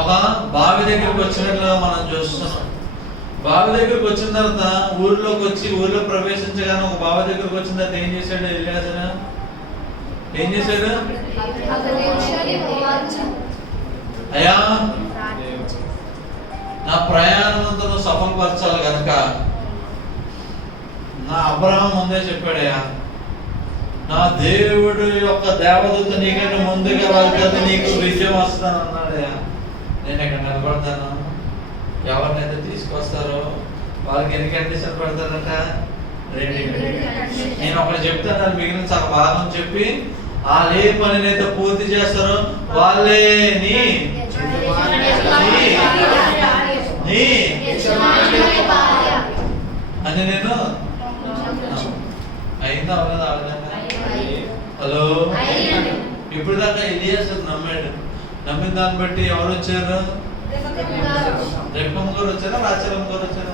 ఒక బావి దగ్గరికి వచ్చినట్లుగా మనం చూస్తున్నాం. బావి దగ్గరికి వచ్చిన తర్వాత ఊర్లో ప్రవేశించగానే ఒక బావి దగ్గరికి వచ్చిన తర్వాత ఏం చేశాడు ఎలియాజరు? ఏం చేశాడు? అయ్యా, నా ప్రయాణం అంతా నువ్వు సఫలపరచాలి కనుక నా అబ్రహాం ముందే చెప్పాడయ్యా, నా దేవుడు యొక్క దేవదూత నీకంటే ముందుగా వెళ్తే నీకు విజయం వస్తాను అన్నాడయ్యా. నేను ఇక్కడ నిలబడతాను, ఎవరినైతే తీసుకొస్తారో వాళ్ళకి ఎన్ని కండిషన్ పెడతారంట? నేను ఒకటి చెప్తాను, దాన్ని మిగిలిన చాలా భాగం చెప్పి వాళ్ళు ఏ పనినైతే పూర్తి చేస్తారో వాళ్ళే నీ అని నేను అయిందా అవ్వదా? హలో, ఇప్పుడు దాకా ఎలియాజరు నమ్మాడు. నమ్మిన దాన్ని బట్టి ఎవరు వచ్చారు? రెబెకా గారు వచ్చారా? రాచరమ్మ గారు వచ్చారు?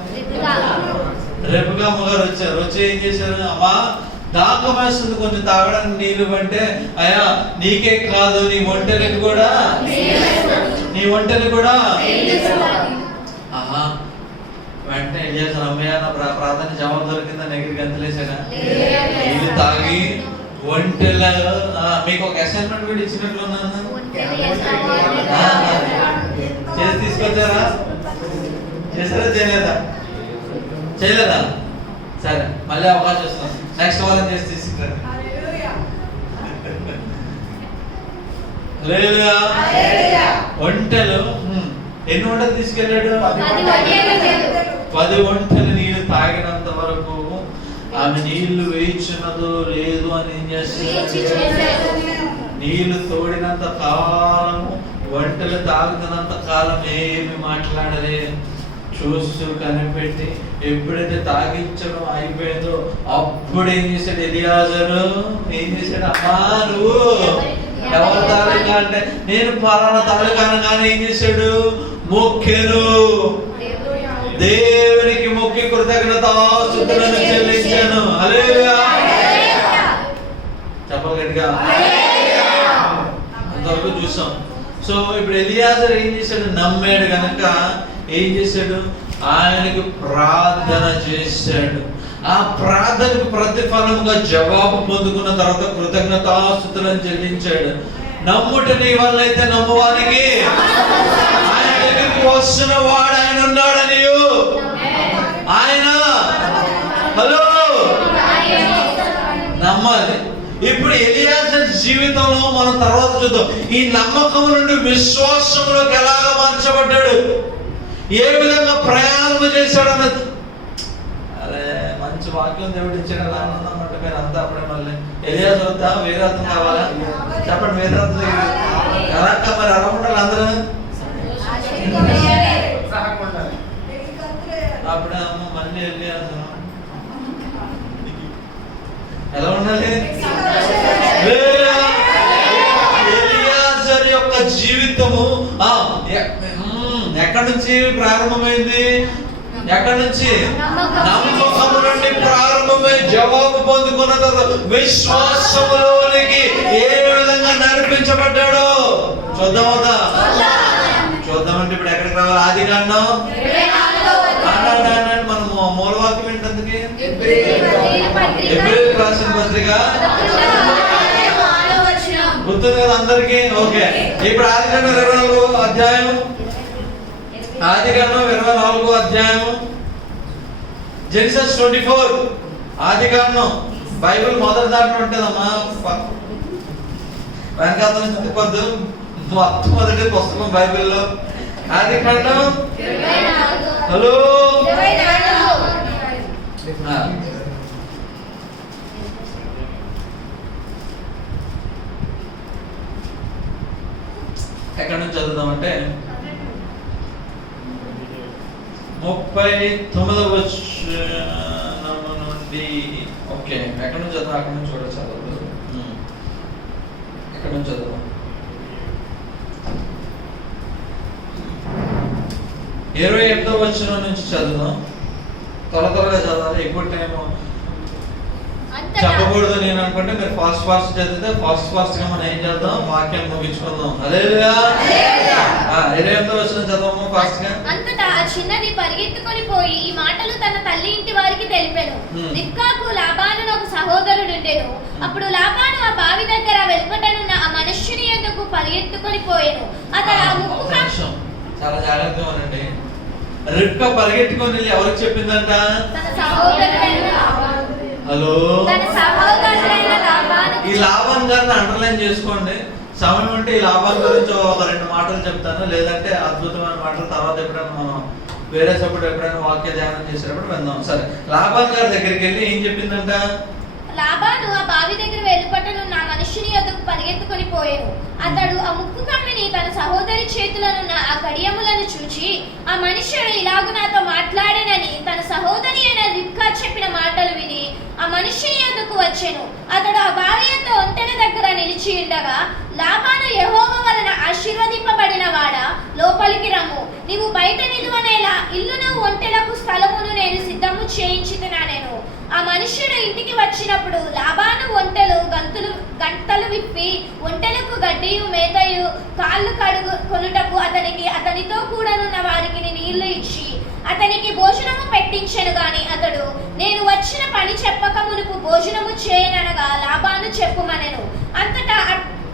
రెబెకా గారు వచ్చారు. వచ్చి ఏం చేశారు? అమ్మా, దాహం వేస్తుంది, కొంచెం తాగడానికి నీళ్లు అంటే, అయ్యా నీకే కాదు నీ ఒంటెలకు కూడా ఆహా. వెంటనే ఎలియాజరు, అమ్మయ్య నా ప్రార్థన జవాబు దొరికిందని ఎగిరి గంతులేసాడా? నీళ్ళు తాగి ఒంటెల. మీకు ఒక అసైన్మెంట్ కూడా ఇచ్చినట్లు ఉన్నాను, చేసి తీసుకొచ్చారా? చేస్తారా? చేయలేదా? సరే, మళ్ళీ అవకాశం ఇస్తాం, నెక్స్ట్ వారం చేసి తీసుకుంటారు. ఒంటెలు ఎన్ని ఒంటెలు తీసుకెళ్ళాడు? 10 ఒంటెలు నీళ్లు తాగినంత వరకు ఆమె నీళ్లు వేయించున్నదో లేదు అని ఏం చేస్తారు? నీళ్లు తోడినంత కాలం, ఒంటెలు తాగుతున్నంత కాలం ఏమి మాట్లాడలే. చూస్తూ కనిపెట్టి ఎప్పుడైతే తాగించడం అయిపోయిందో అప్పుడు ఏం చేశాడు ఎలియాజరు? ఏం చేశాడు? అమ్మా, నువ్వు ఎవరి తాలూకా అంటే నేను పలానా తాలూకా అనగానే ఏం చేశాడు? మొక్కెను, దేవునికి మొక్కి కృతజ్ఞతాస్తుతులను చెల్లించాను. హల్లెలూయా, చెప్పాలి గట్టిగా. అంతవరకు చూసాం. సో ఇప్పుడు ఎలియాజరు ఏం చేశాడు? నమ్మాడు కనుక ఏం చేశాడు? ఆయనకు ప్రార్థన చేశాడు. ఆ ప్రార్థనకు ప్రతిఫలముగా జవాబు పొందుకున్న తర్వాత కృతజ్ఞతాస్తుతులను చెల్లించాడు. నమ్ముట నీ వల్ల అయితే నమ్మువానికి ఆయన దగ్గరికి వస్తున్న వాడు ఆయన ఉన్నాడని ఆయన హలో నమ్మాలి. ఇప్పుడు ఎలియాజరు జీవితంలో మనం తర్వాత చూద్దాం. ఈ నమ్మకం నుండి విశ్వాసంలోకి ఎలాగ మార్చబడ్డాడు, ఏ విధంగా ప్రయాణం చేశాడు అన్నది. అరే, మంచి వాక్యం దేవుడు ఇచ్చాడు, అలా ఆనందం మీరు అంతా. అప్పుడే మళ్ళీ ఎలియాజరు వద్దా? వేరే అర్థం కావాలా? చెప్పండి, వేరే అర్థం ఎలా? మరి అలా ఉండాలి అందరూ. అప్పుడే అమ్మ మళ్ళీ ఎలియాజరు ఎలా ఉండాలి? ఎలియాజరు యొక్క జీవితము ఎక్కడి నుంచి ప్రారంభమైంది? ఎక్కడి నుంచి? నమ్మకము నుండి ప్రారంభమై జవాబు పొందుకున్న తర్వాత విశ్వాసములోనికి ఏ విధంగా నడిపించబడ్డాడో చూద్దామా? చూద్దామంటే ఇప్పుడు ఎక్కడికి రావాలి? ఆదికాండం మనం మూలవాక్యం ఏంటందుకే హెబ్రీయులకు రాసిన పత్రిక గుర్తుంది కదా అందరికి? ఓకే, ఇప్పుడు ఆదికాండం 24వ అధ్యాయం. ఆదికాండం 24వ అధ్యాయం, జెనిసిస్ 24. ఆదికాండం బైబిల్ మొదటి దాంట్లో ఉంటుందమ్మా, వెనకాల నుంచి తిప్పొద్దు, మొట్టమొదటి పుస్తకం బైబిల్లో ఆదికాండం. హలో, ఎక్కడి నుంచి చదువుదామంటే 39వ వచనం నుండి. ఓకే, ఎక్కడి నుంచి చదువు? అక్కడి నుంచి చూడ చదవదు. ఎక్కడి నుంచి చదువు? 28వ వచనం నుంచి చదువుదాం. త్వరగా చదవాలి, ఎక్కువ టైం చెప్పకూడదు నేను అనుకుంటే మీరు ఫాస్ట్ చదివితే ఫాస్ట్ గా మనం ఏం చేద్దాం? వాక్యాన్ని ముగించుకుందాం. హల్లెలూయా. 28వ వచనం చదవము ఫాస్ట్ గా. అంతటా ఆ చిన్నది పరిగెత్తుకొని పోయి ఈ మాటలు తన తల్లి ఇంటి వారికి తెలిపెను. రిబ్కాకు లాబాను ఒక సహోదరుడు ఉండెను. అప్పుడు లాబాను ఆ బావి దగ్గర వెలుపటనున్న ఆ మనుష్యుని యొద్దకు పరిగెత్తుకొని పోయెను. అతడు ఆ ముక్కు చాలా జాగ్రత్తగా ఉండండి. రిబ్కా పరిగెత్తుకొని వెళ్ళి ఎవరికి చెప్పిందంట? తన సహోదరుడైన లాబాను. హలో, తన సహోదరుడైన లాబాను. ఈ లాబాను గారిని అండర్లైన్ చేసుకోండి. సమయం ఉంటే ఈ లాభాల గురించి ఒక 2 మాటలు చెప్తాను, లేదంటే అద్భుతమైన మాటలు తర్వాత ఎప్పుడైనా మనం వేరే సపోర్ట్ ఎప్పుడైనా వాక్య ధ్యానం చేసేటప్పుడు విందాం. సరే, లాబాన్ గారి దగ్గరికి వెళ్ళి ఏం చెప్పిందంట? లాబాను ఆ బావి దగ్గర వెలుపటనున్న ఆ మనుష్యుని యొద్దకు పరిగెత్తుకొని పోయెను. అతడు ఆ ముక్కు కమ్మిని తన సహోదరి చేతులనున్న ఆ కడియములను చూచి, ఆ మనుష్యుడు ఇలాగు నాతో మాట్లాడేనని తన సహోదరి అయిన రిబ్కా చెప్పిన మాటలు విని ఆ మనుష్యుని యొద్దకు వచ్చెను. అతడు ఆ బావి యొద్ద ఒంటెల దగ్గర నిలిచి ఉండగా, లాబాను యెహోవా వలన ఆశీర్వదింపబడిన వాడా, లోపలికి రమ్ము. నీవు బయట నిలువనేలా ఇల్లును ఒంటెలకు స్థలమును నేను సిద్ధము చేయించితినానెను. ఆ మనుష్యుడు ఇంటికి వచ్చినప్పుడు లాబాను ఒంటెలు గంటలు విప్పి ఒంటెలకు గడ్డియు మేతయు కాళ్ళు కొనుటకు అతనితో కూడానున్న వారికి నీళ్లు ఇచ్చి అతనికి భోజనము పెట్టించెను. గాని అతడు, నేను వచ్చిన పని చెప్పక మునుపు భోజనము చేయననగా లాబాను చెప్పుమనెను. అంతటా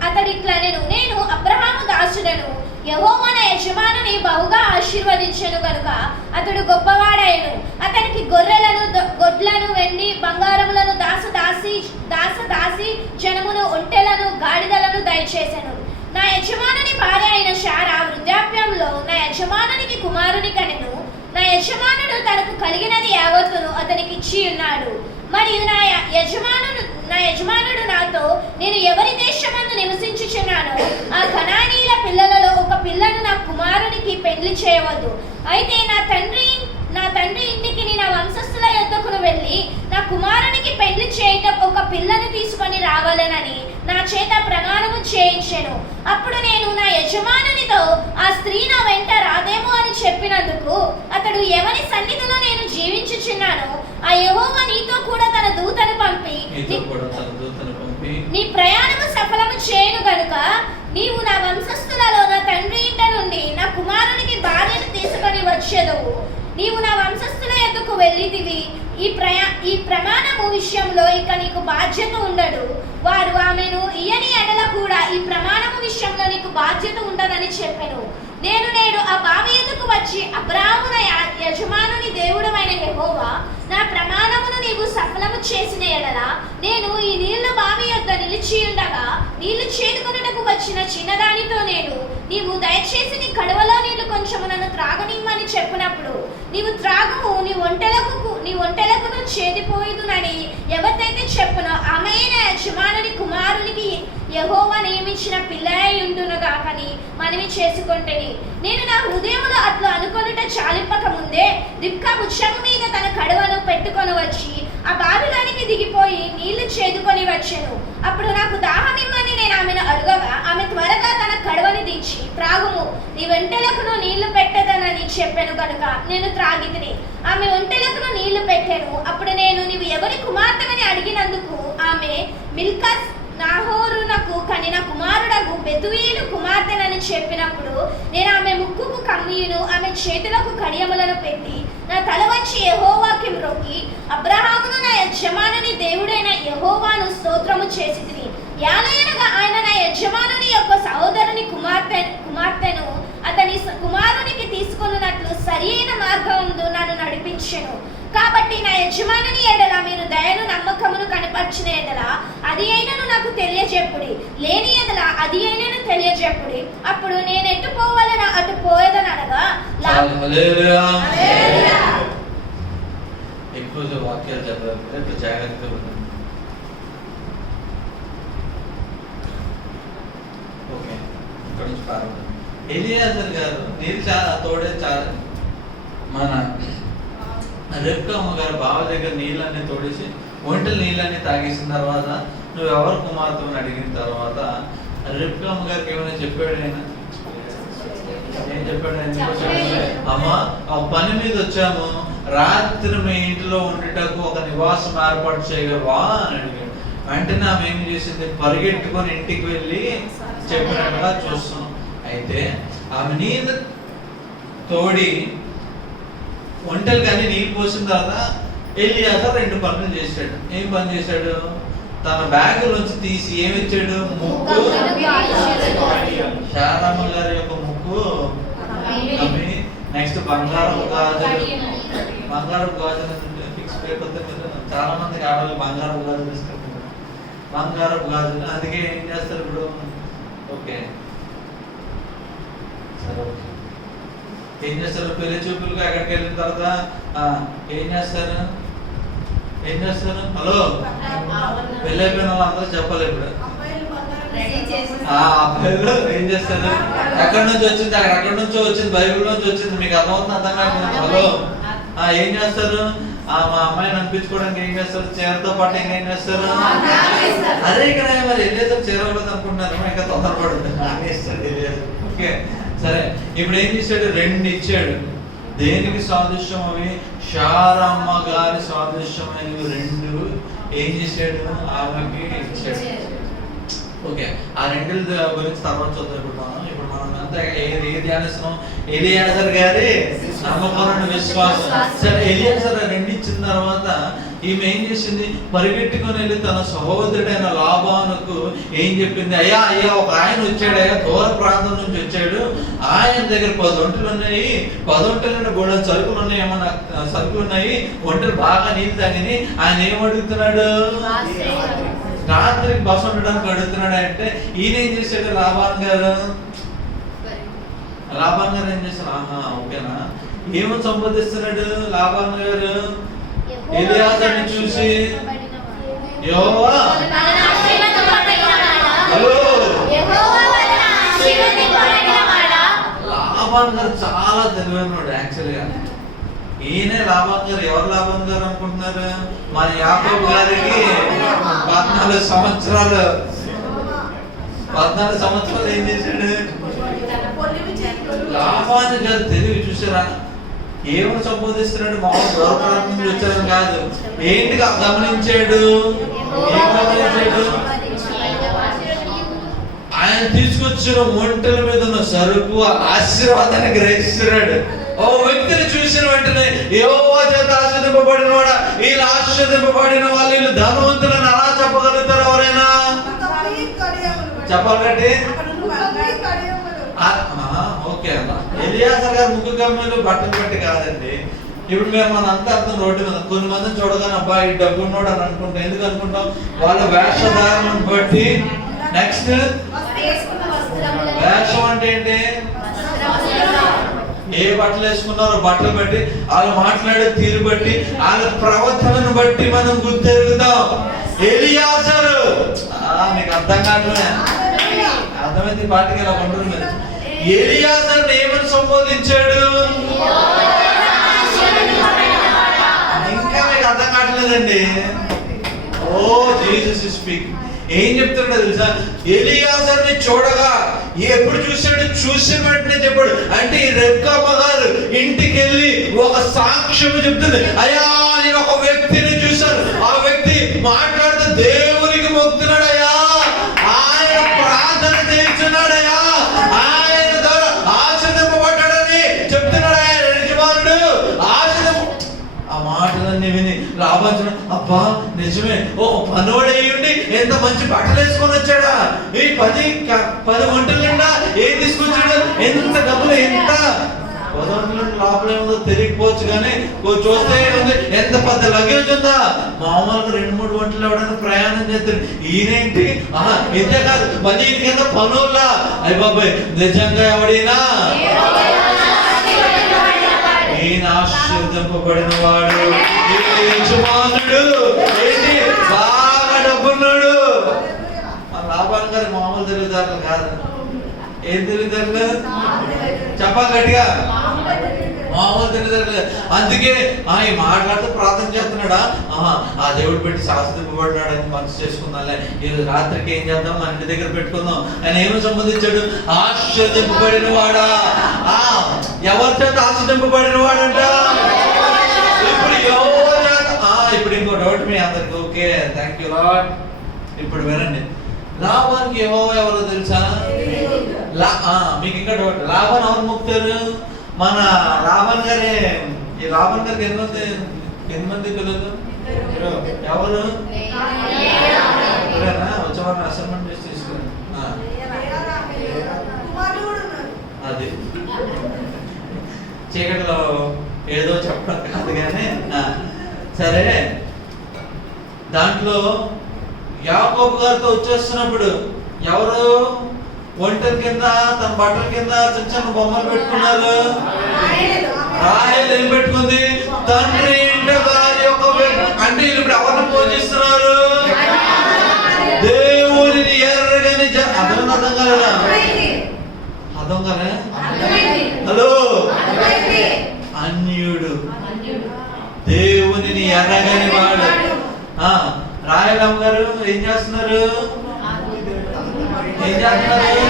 అతడిట్లనెను, నేను అబ్రహాము దాసుడను, యెహోవా నా యజమానుని బహుగా ఆశీర్వదించెను గనుక అతడు గొప్పవాడాయను. అతనికి గొర్రెలను గొడ్లను వెండి బంగారములను దాసి జనమును ఒంటెలను గాడిదలను దయచేసెను. నా యజమానుని భార్య అయిన శారా వృద్ధాప్యంలో నా యజమానునికి కుమారుని కనెను. నా యజమానుడు తనకు కలిగినది యావత్తును అతనికి ఇచ్చి ఉన్నాడు. మరియు నా యజమానుడు నాతో, నేను ఎవరి దేశమందు నివసించుచున్నానో ఆ కనానీయుల పిల్లలలో ఒక పిల్లను నా కుమారునికి పెళ్లి చేయవద్దు. అయితే నా తండ్రి ఇంటికి నా వంశస్థుల యొద్దకు వెళ్ళి నా కుమారునికి పెళ్లి చేయటం ఒక పిల్లను తీసుకొని రావాలనని నా చేత ప్రమాణము చేయించెను. అప్పుడు నేను నా యజమానునితో, ఆ స్త్రీ నా వెంట రాదేమో అని చెప్పినందుకు అతడు, ఎవరి సన్నిధిలో నేను జీవించుచున్నానో ఆ యెహోవా నీతో కూడా తన దూతను పంపి నీ ప్రయాణము సఫలము చేయను గనుక నీవు నా వంశస్థులలో నా తండ్రి ఇంట నుండి నా కుమారునికి భార్యను తీసుకొని వచ్చేదవు. నీవు నా వంశస్థుల యొద్దకు వెళ్ళితివి. ఈ ప్రమాణము విషయంలో ఇక నీకు బాధ్యత ఉండడు. వారు ఆమెను ఇయ్యని ఎడల కూడా ఈ ప్రమాణము విషయంలో నీకు బాధ్యత ఉండదని చెప్పెను. నేడు ఆ బావి యొద్దకు వచ్చి, అబ్రాహాము యజమానుని దేవుడమైన యెహోవా, నా ప్రమాణమును నీవు సఫలము చేసిన ఎడల నేను ఈ నీళ్ల బావి యొద్ద నిలిచి ఉండగా నీళ్లు చేదుకొనుటకు వచ్చిన చిన్నదానితో నీవు దయచేసి నీ కడవలో నీళ్లు కొంచెము నన్ను త్రాగనిమ్మని చెప్పినప్పుడు, నీవు త్రాగుము, నీ ఒంటెలకును చేదిపోయిదునని ఎవరికైతే చెప్పునో ఆమె నా యజమానుని కుమారునికి యెహోవా నియమించిన పిల్లై ఉండునుగాకని మనవి చేసుకొంటిని. నేను నా హృదయములో అట్లా అనుకొనుట చాలింపక ముందే రిబ్కా భుజము మీద తన కడవను పెట్టుకొని వచ్చి ఆ బావిలోనికి దిగిపోయి నీళ్లు చేదుకొని వచ్చెను. అప్పుడు నాకు దాహమిమ్మని నేను ఆమెను అడుగగా ఆమె త్వరగా తన కడవని దించి, త్రాగుము, నీ ఒంటెలకును నీళ్లు పెట్టదనని చెప్పెను గనుక నేను త్రాగితిని. ఆమె ఒంటెలకును నీళ్లు పెట్టెను. అప్పుడు నేను, నీవు ఎవరి కుమార్తెని అడిగినందుకు ఆమె, మిల్కా నాహోరునకు కనిన కుమారుడగు బెతుయేలు కుమార్తెనని చెప్పినప్పుడు నేను ఆమె ముక్కుకు కమ్మియును ఆమె చేతులకు కడియములను పెట్టి నా తల వంచి యెహోవాకి మ్రొక్కి, అబ్రహామును నా యజమానుని దేవుడైన యెహోవాను స్తోత్రము చేసితిని. యాలయనగా ఆయన నా యజమానుని యొక్క సహోదరుని కుమార్తెను అతని కుమారునికి తీసుకొనున్నట్లు సరి అయిన మార్గముందు నన్ను నడిపించెను. కాబట్టి నా యజమానుని ఎడల మీరు దయను నమ్మకమును కనపరిచిన ఎడల అది అయినను నాకు తెలియజెప్పుడి, లేని ఎడల అది అయినను తెలియజెప్పుడి. అప్పుడు నేను ఎటు పోవాలని అటు పోయేదనగా ఎక్కువ వాక్యాలు చెప్పాలి, జాగ్రత్తగా ఉంటుంది. ఓకే, ఇక్కడ నుంచి ప్రారంభం. ఎలియాజర్ గారు నీళ్ళు మన రిబ్కా గారు బావి దగ్గర నీళ్ళన్నీ తోడేసి ఒంటెల నీళ్ళన్నీ తాగేసిన తర్వాత నువ్వు ఎవరు కుమార్తెని అడిగిన తర్వాత రిబ్కా గారికి ఏమైనా చెప్పాడు? ఆయన ఏం చెప్పాడు? అమ్మా, ఒక పని మీద వచ్చాము, రాత్రి మీ ఇంటిలో ఉండేటకు ఒక నివాసం ఏర్పాటు చేయగలవా అని అడిగాడు. వెంటనే ఆమె ఏం చేసింది? పరిగెట్టుకొని ఇంటికి వెళ్ళి చెప్పినట్టుగా చూస్తున్నాం. అయితే ఆమె నీళ్ళు తోడి వంటలు కానీ నీళ్ళు పోసిన తర్వాత ఎలియాజరు 2 పనులు చేశాడు. ఏం పని చేశాడు? తన బ్యాగులోంచి తీసి ఏమిచ్చాడు? ముక్కు, శారమ్మ గారి యొక్క ముక్కు కమ్మి, నెక్స్ట్ బంగారపు గాజులు. బంగారపు గాజులు ఫిక్స్ అయిపోతే చాలా మందికి ఆడవాళ్ళు బంగారపు గాజులు ఇస్తారు. బంగారపు గాజులు అందుకే ఏం చేస్తారు ఇప్పుడు? ఓకే సరే, ఏం చేస్తారు? పెళ్లి చూపులకు ఎక్కడికి వెళ్ళిన తర్వాత ఏం చేస్తారు? హలో, పెళ్ళి అయిపోయిన వాళ్ళందరూ చెప్పాలి ఇప్పుడు. అబ్బాయిలు ఏం చేస్తారు? ఎక్కడి నుంచి వచ్చింది? ఎక్కడి నుంచో వచ్చింది, బైబిల్ నుంచి వచ్చింది. మీకు అర్థమవుతుంది? అర్థం కాకుండా హలో ఏం చేస్తారు? మా అమ్మాయిని అనిపించుకోవడానికి ఏం చేస్తారు? చీరతో పాటు ఏం చేస్తారు? అదే ఇక్కడ మరి వెళ్ళేసారు చీర ఉండదు అనుకుంటున్నారు, ఇంకా తొందరపడుతుంది. ఓకే సరే, ఇప్పుడు ఏం చేశాడు? 2 ఇచ్చాడు. దేనికి సాదృశ్యం అవి? శారమ్మ గారి సాదృశ్యమైనవి 2 ఏం చేశాడు? ఆమెకి ఇచ్చాడు. ఓకే, ఆ 2 గురించి తర్వాత చూద్దాం. ఇప్పుడు మనం అంతా ఏది ధ్యానిస్తున్నాం? ఎలియాజర్ గారి నమ్మకమైన విశ్వాసం. సరే, ఎలియాజర్ 2 ఇచ్చిన తర్వాత ఈమె ఏం చేసింది? పరిగెట్టుకొని వెళ్ళి తన సహోదరుడైన లాబానుకు ఏం చెప్పింది? అయ్యా ఒక ఆయన వచ్చాడు, అయ్యా దూర ప్రాంతం నుంచి వచ్చాడు, ఆయన దగ్గర 10 ఒంటెలు ఉన్నాయి, 10 ఒంటెలు గోడలు సరుకులు ఉన్నాయి, ఏమన్నా సరుకులు ఉన్నాయి, ఒంటెలు బాగా నీళ్ళు తాగిని. ఆయన ఏం అడుగుతున్నాడు? రాత్రికి బస ఉండడానికి అడుగుతున్నాడు. అంటే ఈయన ఏం చేశాడు? లాబాన్ గారు ఏం చేశారు? ఓకేనా, ఏమని సంబోధిస్తున్నాడు లాబాన్ గారు? ఎలియాజరుని చూసి యెహోవా లాబాన్ గారు చాలా తెలివైనవాడు యాక్చువల్గా. ఈయనే లాబాన్ గారు. ఎవరు లాబాన్ గారు అనుకుంటున్నారు? మన యాకోబు గారికి 14 సంవత్సరాలు ఏం చేశాడు? లాబాన్ గారు తెలివి చూసారా? ఏమని సంబోధిస్తున్నాడు? మామూలు దూర ప్రాంతం నుంచి వచ్చారని కాదు. ఏంటిగా గమనించాడు? ఏం గమనించాడు? ఆయన తీసుకొచ్చిన ఒంటెల మీద ఉన్న సరుకు ఆశీర్వాదాన్ని గ్రహిస్తున్నాడు. ఓ వ్యక్తిని చూసిన వెంటనే యెహోవా చేత ఆశీర్వదింపబడిన వాడా, వీళ్ళు ఆశీర్వదింపబడిన వాళ్ళు, వీళ్ళు ధనవంతులని అలా చెప్పగలుగుతారు ఎవరైనా? చెప్పాలంటే ఓకే అలా. ఎలియాజర్ గారు ముక్కు కమ్మలు బట్టలు పెట్టి కాదండి. ఇప్పుడు మేము మనంతా అర్థం రోడ్డు మీద కొన్ని మందిని చూడగానే అబ్బాయి డబ్బు ఉన్నాడు అని అనుకుంటాం. ఎందుకు అనుకుంటాం? వాళ్ళ వేషధారణను బట్టి. నెక్స్ట్ వేషం అంటే ఏంటి? ఏ బట్టలు వేసుకున్నారో బట్టలు బట్టి, వాళ్ళు మాట్లాడే తీరు బట్టి, వాళ్ళ ప్రవర్తనను బట్టి మనం గుర్తెరుగుతాం. ఎలియాజరు మీకు అర్థం కావట్లే? అర్థమైంది పాటికి ఇలా ఉంటుంది. మీరు ఎలియాజరుని ఏమని సంబోధించాడు? ఇంకా మీకు అర్థం కావట్లేదండి. ఓ జీసస్ ఇస్ స్పీకింగ్. ఏం చెప్తున్నాడో తెలుసా? ఎలియాజరుని చూడగా ఎప్పుడు చూశాడు? చూసిన వెంటనే చెప్పాడు. అంటే ఈ రెబ్కామ గారు ఇంటికి వెళ్ళి ఒక సాక్ష్యం చెప్తుంది. అయ్యా నేను ఒక వ్యక్తిని చూశాను, ఆ వ్యక్తి మాట్లాడుతూ దేవునికి మొక్కుతున్నాడయ్యా, ఆయన ప్రార్థన చేస్తున్నాడయ్యా, ఆయన ద్వారా ఆశీర్వదింపబడ్డాడని చెప్తున్నాడు. ఆయన యజమానుడు ఆ మాటలన్నీ విని లాభాంచడం, అబ్బా నిజమే, ఓ పనోడయ్యుండి ఎంత మంచి బట్టలు వేసుకొని వచ్చాడా, ఈ 10 ఒంటెల నిండా ఏం తీసుకొచ్చాడు, ఎంత డబ్బులు, ఎంత 10 ఒంటెల లోపల ఏముందో తెలియకపోవచ్చు, కానీ చూస్తే ఉంది ఎంత పెద్ద లగేజ్ ఉందా. మామూలుగా 2-3 ఒంటెలు ఎవడైనా ప్రయాణం చేస్తాడు, ఈయనేంటి ఇంతే కాదు మళ్ళీ ఈయన కింద పనుల్లా. అయ్య బాబాయ్ నిజంగా ఎవడైనా ఈయన ఆశీర్వదింపబడిన వాడు, యజమానుడు, ఏంటి బాగా డబ్బున్నాడు. మన లాభాన్ గారు మామూలు తెలివిదారులు కాదు. ఏం తెలివిదారులు చెప్పాలి గట్టిగా? మామూలు తెలివిదారులు. అందుకే ఈ మాట్లాడుతూ ప్రార్థన చేస్తున్నాడా, ఆ దేవుడు పెట్టి శాశ్వతింపబడ్డాడు అని మనసు చేసుకుందాంలే, ఈరోజు రాత్రికి ఏం చేద్దాం, మన ఇంటి దగ్గర పెట్టుకుందాం. ఆయన ఏమో సంబంధించాడు? ఆశీర్వదింపబడిన వాడా. ఎవరి చేత ఆశీర్వదింపబడిన వాడంట? ఇప్పుడు ఇప్పుడు ఇంకో డౌట్ మీ అందరికి. Okay thank you lord. ఇప్పుడు వినండి, లాభానికి ఎవరో తెలుసా? మీకు ఇంకా డౌట్, లాభాన్ని ఎవరు మొక్కుతారు? మన లాభన్ గారే. ఈ లాభన్ గారికి ఎంతమంది పిల్లలు? ఎవరు? వచ్చే వారిని అసైన్మెంట్ చేసి తీసుకుని అది చీకటిలో ఏదో చెప్పడం కాదు కానీ సరే. దాంట్లో యాకోబు గారితో వచ్చేస్తున్నప్పుడు ఎవరు ఒంటెల కింద తన బట్టల కింద చిన్న చిన్న బొమ్మలు పెట్టుకున్నారు? రాహేలు ఏం పెట్టుకుంది? తండ్రి ఇంట గారి యొక్క అంటే ఇప్పుడు ఎవరిని పూజిస్తున్నారు? దేవుడిని ఎర్రగని అర్థం కాలేదా? అర్థం కాలే? హలో, అన్యుడు, దేవునిని ఎర్రగని వాడు. రాయలమ్మ గారు ఏం చేస్తున్నారు? ఏం చేస్తున్నారు?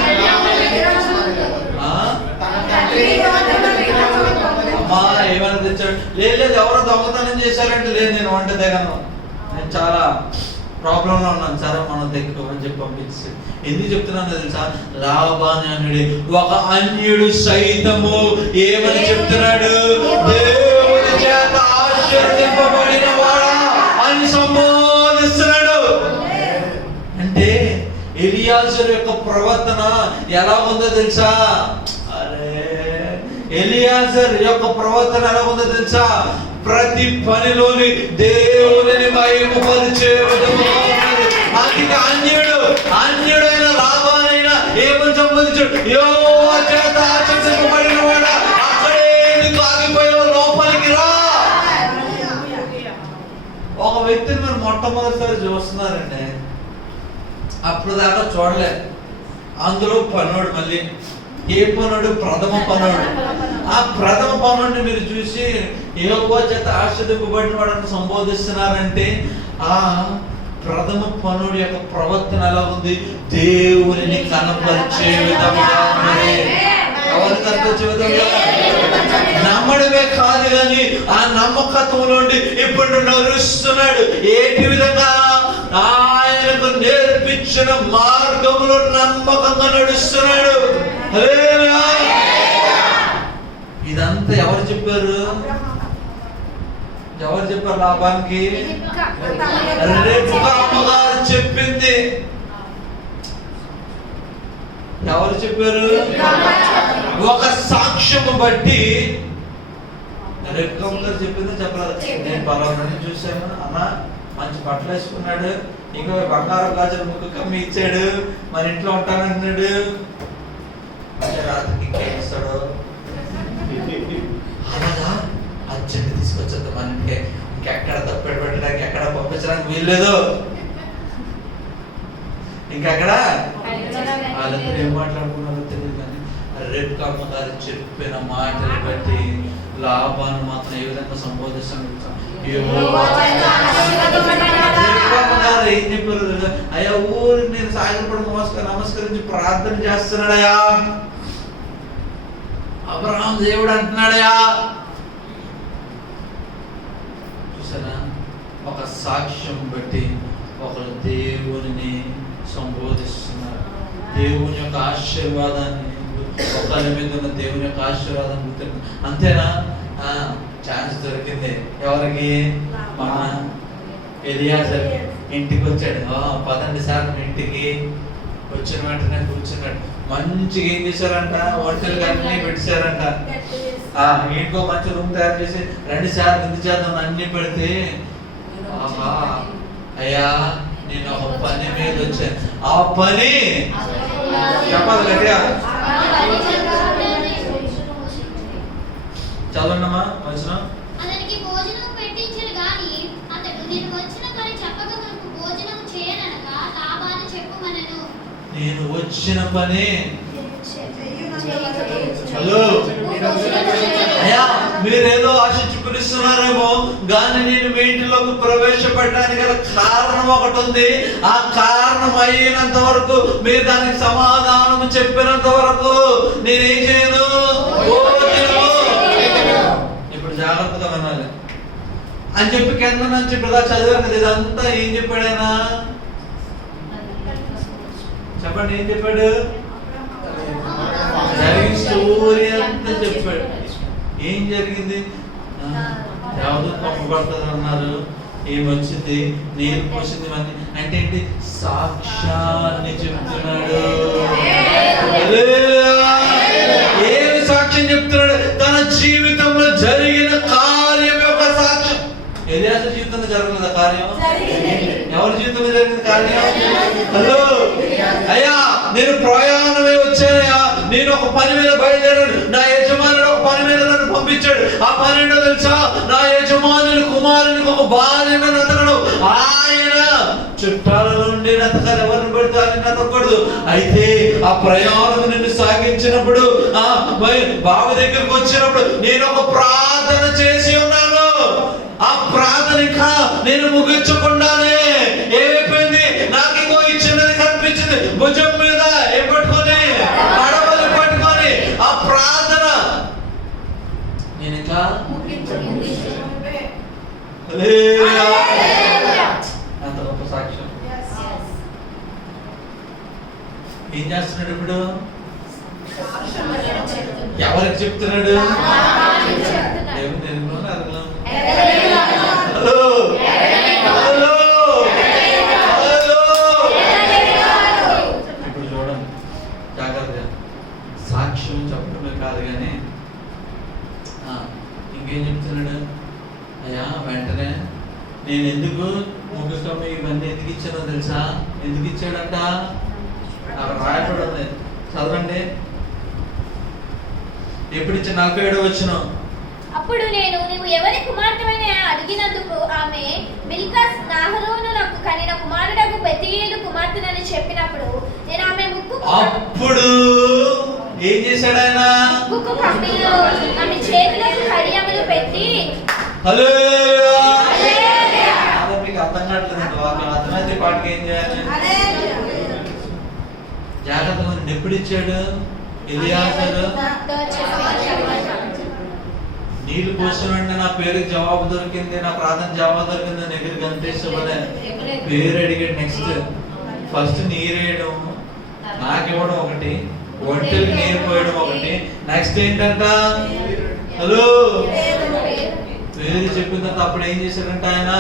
అమ్మా ఏమైనా తెచ్చాడు? లేదు ఎవరో దొంగతనం చేశారంటే లేదు నేను వంట దిగను, నేను చాలా ప్రాబ్లంలో ఉన్నాను, సరే మనం దగ్గర అని చెప్పి పంపించి. ఎందుకు చెప్తున్నాను తెలుసా? లాభాన్యుడి ఒక అన్యుడు సైతము ఏమని చెప్తున్నాడు? దేవుని చేత ఆశీర్వదింపబడిన వాడా అని సంబోధిస్తున్నాడు. అంటే ఎలియాజరు యొక్క ప్రవర్తన ఎలా ఉందో తెలుసా? అరే, ఎలియాజర్ యొక్క ప్రవర్తన ఎలా ఉందో తెలుసా? ప్రతి పనిలోని దేవుని మహిమపరిచే విధంగా ఉన్నది. అందుకే అన్యుడైన లాభానైనా ఏమని సంబంధించాడు? యెహోవా చేత ఆశీర్వదింపబడిన వాడా, అక్కడే నీకు ఆగిపోయావు, లోపలికి రా. ఒక వ్యక్తిని మీరు మొట్టమొదటిసారి చూస్తున్నారండి, అప్పుడు దాకా చూడలేదు. అందులో పనుడు, మళ్ళీ ఏ పనుడు? ప్రథమ పనుడు. ఆ ప్రథమ పనుడిని మీరు చూసి యెహోవా చేత ఆశీర్వదింపబడిన వాడని సంబోధిస్తున్నారంటే ఆ ప్రథమ పనుడు యొక్క ప్రవర్తన ఎలా ఉంది? దేవుని కనపరిచే విధంగా ఉన్నది. ఎవరు కనపరిచే విధంగా? నమ్మడమే కాదు కానీ ఆ నమ్మకత్వంలో ఇప్పుడు నడుస్తున్నాడు. ఏంటి విధంగా? ఆయనకు నేర్పించిన మార్గంలో నమ్మకంగా నడుస్తున్నాడు. ఇదంతా ఎవరు చెప్పారు? ఎవరు చెప్పారు లాభానికి? రెబ్కా అమ్మగారు చెప్పింది. ఎవరు చెప్పారు? ఒక సాక్ష్యము బట్టి రెబ్కా అమ్మగారు చెప్పింది చెప్పలేదు. నేను పలానా చూశాను, అమ్మ మంచి బట్టలు వేసుకున్నాడు, ఇంకా బంగారం గాజులు ముక్కు కమ్మి ఇచ్చాడు, మన ఇంట్లో ఉంటానంటున్నాడు, రాత్రికి ఇంకేస్తాడు, అలాగా అర్జెంట్ తీసుకొచ్చేద్దాం మన ఇంటికి, ఇంకెక్కడ తప్పెట్టు పెట్టడానికి ఎక్కడ పంపించడానికి వీల్లేదు, ఇంకెక్కడ వాళ్ళందరూ ఏం మాట్లాడుకున్నారో తెలియదు. కానీ రెబ్కా అమ్మగారు చెప్పిన మాటలు బట్టి లాభాన్ని మాత్రం ఏ విధంగా సంబోధిస్తాను? ఏం చెప్పారు? అయ్యా ఊరు నేను సాగిపడి నమస్కరించి ప్రార్థన చేస్తున్నాడయా, అబ్రహాం దేవుడు అంటున్నాడయా. చూసారా? ఒక సాక్ష్యం బట్టి ఒకరు దేవుని సంబోధిస్తున్నారు. దేవుని యొక్క ఆశీర్వాదాన్ని, ఒకరి మీద ఉన్న దేవుని యొక్క ఆశీర్వాదం గుర్తుంది. అంతేనా? ఛాన్స్ దొరికింది. ఎవరికి? మన ఎలియాజర్ ఇంటికి వచ్చాడు. పదండి సార్ ఇంటికి. వచ్చిన వెంటనే కూర్చున్నాడు. మంచిగా ఏం చేశారంట? వంటలు అన్నీ పెట్టారంట. ఇంకో మంచి రూమ్ తయారు చేసి 2 సార్లు విందు చేద్దాం అన్ని పెడితే, ఆహా అయ్యా నేను ఒక పని మీద వచ్చాను, ఆ పని చెప్పాలి గట్టిగా చదవండమ్మా. వచ్చిన అతనికి భోజనం పెట్టించరు గాని అతడు నేను వచ్చిన పని చెప్పక మనకు భోజనం చేయననక లాభాన్ని చెప్పుమనెను. నేను వచ్చిన పని. హలో అయ్యా, మీరేదో ఆశించి పిలుస్తున్నారేమో, కానీ నేను మీ ఇంటిలోకి ప్రవేశపెట్టడానికి గల కారణం ఒకటి ఉంది. ఆ కారణం అయినంత వరకు, మీరు దానికి సమాధానం చెప్పినంత వరకు నేనేం చేయను. ఇప్పుడు జాగ్రత్తగా వినాలి అని చెప్పి కింద నుంచి ఇప్పుడు చదివారు కదా. ఇదంతా ఏం చెప్పాడైనా? చెప్పండి, ఏం చెప్పాడు? జరిగిన స్టోరీ అంతా చెప్పాడు. ఏం జరిగింది? దేవదూత పంపబడుతుంది అన్నారు, ఏమొచ్చింది? నీరు పోసింది మంది అంటే ఏంటి? సాక్ష్యాన్ని చెప్తున్నాడు. ఏమి సాక్ష్యం చెప్తున్నాడు? తన జీవితంలో జరిగిన కార్యం యొక్క సాక్ష్యం. ఎలియాజు జీవితంలో జరగలేదా కార్యం? ఎవరి జీవితంలో జరిగిన కార్యం? హలో అయ్యా, నేను ప్రయాణమే వచ్చానయ్యా, నేను ఒక పని మీద బయలుదేరాను, నా యజమానుడు ఒక పని మీద నన్ను పంపించాడు. ఆ పని ఏంటో తెలుసా? నా యజమానుని కుమారునికి ఒక భార్యను నతకడు. ఆయన చుట్టాల నుండి నతకాలి, ఎవరిని పెడతారని నతకూడదు. అయితే ఆ ప్రయాణం నిన్ను సాగించినప్పుడు, ఆ బావి దగ్గరకు వచ్చినప్పుడు నేను ఒక ప్రార్థన చేసి ఉన్నాను. ఆ ప్రార్థన నేను ముగించకుండానే ఏమైపోయింది? నాకు ఇంకో ఇచ్చినది కనిపించింది. భుజం మీద ఏం పట్టుకొని, పడవలు పట్టుకొని ఆ ప్రార్థన నేను ఇంకా అంత గొప్ప సాక్ష్యం. ఏం చేస్తున్నాడు ఇప్పుడు? ఎవరికి చెప్తున్నాడు? హలో హలో హలో, ఇప్పుడు చూడండి జాగ్రత్తగా. సాక్ష్యం చెప్పడమే కాదు కానీ ఇంకేం చెప్తున్నాడు? అయ్యా వెంటనే నేను ఎందుకు ముగ్గురు ఇవన్నీ ఎందుకు ఇచ్చానో తెలుసా? ఎందుకు ఇచ్చాడంట? అక్కడ రాయబడి ఉంది, చదవండి. ఎప్పుడు ఇచ్చిన? 47వ వచనం. అప్పుడు నేను, నీవు ఎవరి కుమార్తెవని అడిగినందుకు ఆమె, మిల్కా నాహరోనునకు కనిన కుమారుడకు బెతీయేలు కుమార్తెనని చెప్పినప్పుడు నేను ఆమె అప్పుడు ఏం చేశాడు ఆయన? ముక్కు కమ్మిలో ఆమె చేతులకు కడియములు పెట్టి, హల్లెలూయా, మీకు అర్థం కావట్లేదు. వాళ్ళు అర్థమైతే పాటికి ఏం చేయాలి? జాగ్రత్తగా. ఎప్పుడు ఇచ్చాడు? ఎలియాజరు నీళ్ళు పోసిన వెంటనే నా పేరుకి జవాబు దొరికింది, నా ప్రార్థన జవాబు దొరికింది అని ఎగిరి గంతేశ్వరే పేరు అడిగాడు. నెక్స్ట్ ఫస్ట్ నీరేయడం, నాకివ్వడం ఒకటి, ఒంటెలకు నీరు పోయడం ఒకటి. నెక్స్ట్ ఏంటంట? హలో, పేరు చెప్పిన తర్వాత అప్పుడు ఏం చేశాడంట ఆయన?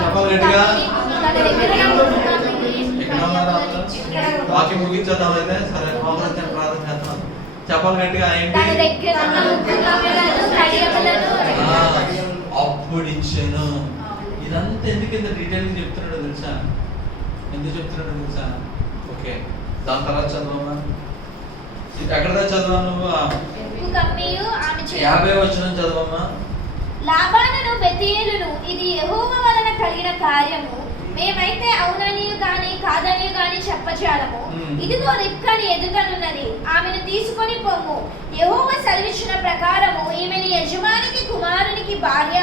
చెప్పాలి గట్టిగా. ఎక్కడ ఉన్నారా? వాక్యం ముగించేద్దాం అయితే. సరే, మోకరించండి, ప్రార్థన చేద్దాం. చెప్పాలి గట్టిగా. ఏంటి? అప్పుడు ఇచ్చాను. ఇదంతా ఎందుకు ఇంత డీటెయిల్ చెప్తున్నాడో తెలుసా? ఎందుకు చెప్తున్నాడో తెలుసా? ఓకే, దాని తర్వాత చదవమ్మా. ఎక్కడ చదవా నువ్వు? 50వ వచనం చదవమ్మా. లాబానును బెతీయేలును, ఇది యెహోవా వలన కలిగిన కార్యము, మేమైతే అవుననియు గాని కాదనియు గాని చెప్పజాలము. ఇదిగో రిబ్కాని ఎదుటనున్నది, ఆమెను తీసుకొని పొమ్ము. యెహోవా సెలవిచ్చిన ప్రకారము ఈమెని యజమానికి కుమారునికి భార్య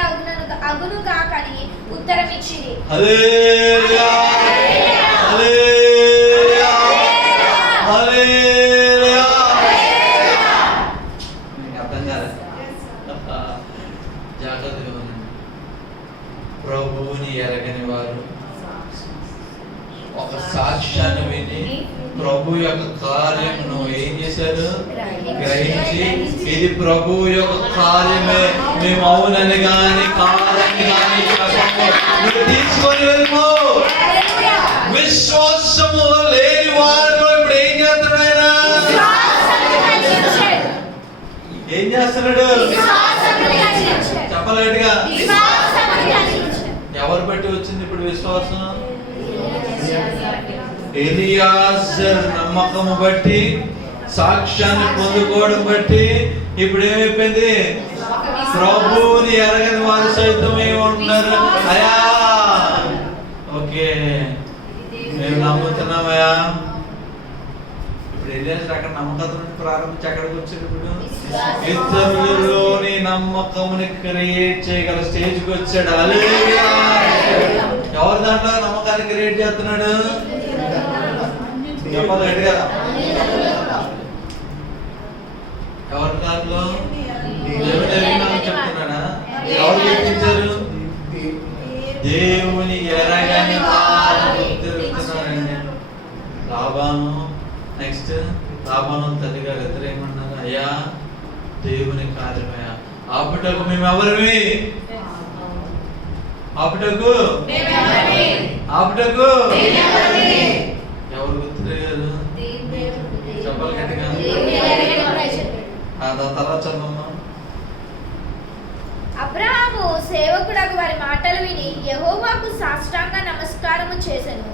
అగును కాకని ఉత్తరం ఇచ్చింది. హల్లెలూయా, హల్లెలూయా, హల్లెలూయా. మీకు అర్థం కాదా? జాగ్రత్తగా ఉండండి. ప్రభువుని ఎరగని వారు ఒక సాక్ష్యాన్ని విని ప్రభు యొక్క కార్యమును ఏం చేశారు? గ్రహించి, ఇది ప్రభు యొక్క కార్యమే, మేము అవునని గాని కాదని గాని తీసుకొని వెళ్ళిపో. విశ్వాసము లేని వారిలో ఇప్పుడు ఏం చేస్తున్నాడు ఆయన? ఏం చేస్తున్నాడు? చెప్పలేదుగా. ఎవరు బట్టి వచ్చింది ఇప్పుడు విశ్వాసం? ఎలియాజరు నమ్మకము బట్టి, సాక్ష్యాన్ని పొందుకోవడం బట్టి ఇప్పుడు ఏమైపోయింది? ప్రభువుని ఎరగని వారు సైతం ఏమంటున్నారు? అయా ఓకే, మేము నమ్ముతున్నామయ్యా. ఇప్పుడు ఎలియాజరు అక్కడ నమ్మకం నుండి ప్రారంభించి అక్కడికి వచ్చాడు. ఇప్పుడు ఇతరులలోని నమ్మకముని క్రియేట్ చేయగల స్టేజ్కి వచ్చాడు. హల్లెలూయా. ఎవరి దాంట్లో నమ్మకాన్ని క్రియేట్ చేస్తున్నాడు? చెప్పాలి గట్టిగా. ఎవరి దాంట్లో? దేవుని చెప్తున్నాడా? ఎవరు చెప్పించారు? దేవుని ఎరగని వారు తిరుగుతున్నారండి. నెక్స్ట్ లాభాను తల్లి గారు ఇద్దరు ఏమన్నారు? అయ్యా దేవుని కార్యమయ్యా, ఆపుటకు మేము ఎవరివి? ఆపుటకు ఆపుటకు ఎవరు గుర్తులేరు? చెప్పాలి గట్టిగా. దాని తర్వాత చదవమ్మా. అబ్రహాము సేవకుడకు వారి మాటలు విని యెహోవాకు సాష్టాంగ నమస్కారము చేసెను.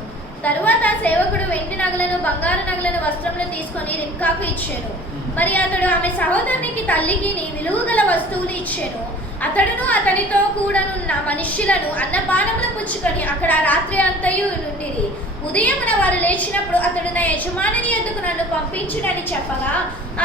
తరువాత సేవకుడు వెండి నగలను బంగారు నగలను వస్త్రములు తీసుకొని రిబ్కాకు ఇచ్చెను. మరి అతడు ఆమె సహోదరునికి తల్లికి విలువగల వస్తువులు ఇచ్చెను. అతడును అతనితో కూడనున్న మనుష్యులను అన్నపానములు పుచ్చుకొని అక్కడ రాత్రి అంతయు నుండిరి. ఉదయమున వారు లేచినప్పుడు అతడు నా యజమానుని యొద్దకు నన్ను పంపించుడని చెప్పగా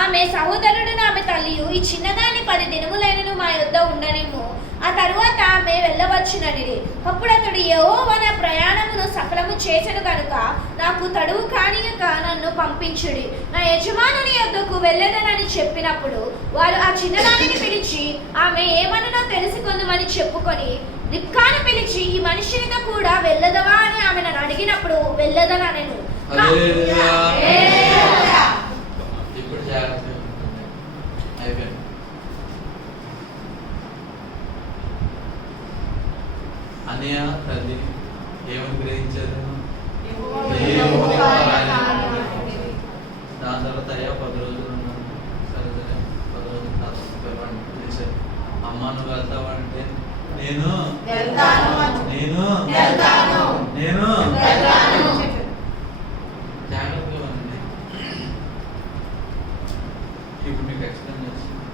ఆమె సహోదరుడును ఆమె తల్లియు ఈ చిన్నదాన్ని 10 దినములైనను మా యొద్ద ఉండనిమ్ము, ఆ తరువాత ఆమె వెళ్ళవచ్చుననిది. అప్పుడు అతడు యెహోవా నా ప్రయాణమును సఫలము చేసెను గనుక నాకు తడువు కానియక నన్ను పంపించుడి, నా యజమానుని యొద్దకు వెళ్ళదనని చెప్పినప్పుడు వారు ఆ చిన్నదానిని పిలిచి ఆమె ఏమనో తెలుసుకుందామని చెప్పుకొని రిబ్కాను పిలిచి ఈ మనుషునితో కూడా వెళ్ళదవా అని ఆమెను అడిగినప్పుడు వెళ్ళదనెను. ఇప్పుడు జాగ్రత్తగా అయిపోయింది. అన్నయ్య తల్లి ఏమని గ్రహించారు? దేవుని కార్యం. దాని తర్వాత అయ్యా 10 రోజులు ఉన్నాను. సరే 10 రోజుల తర్వాత పిలిచారు. అమ్మ నువ్వు వెళ్తావంటే నేను జాగ్రత్తగా ఉంది. ఇప్పుడు మీకు ఎక్స్ప్లెయిన్ చేస్తాను.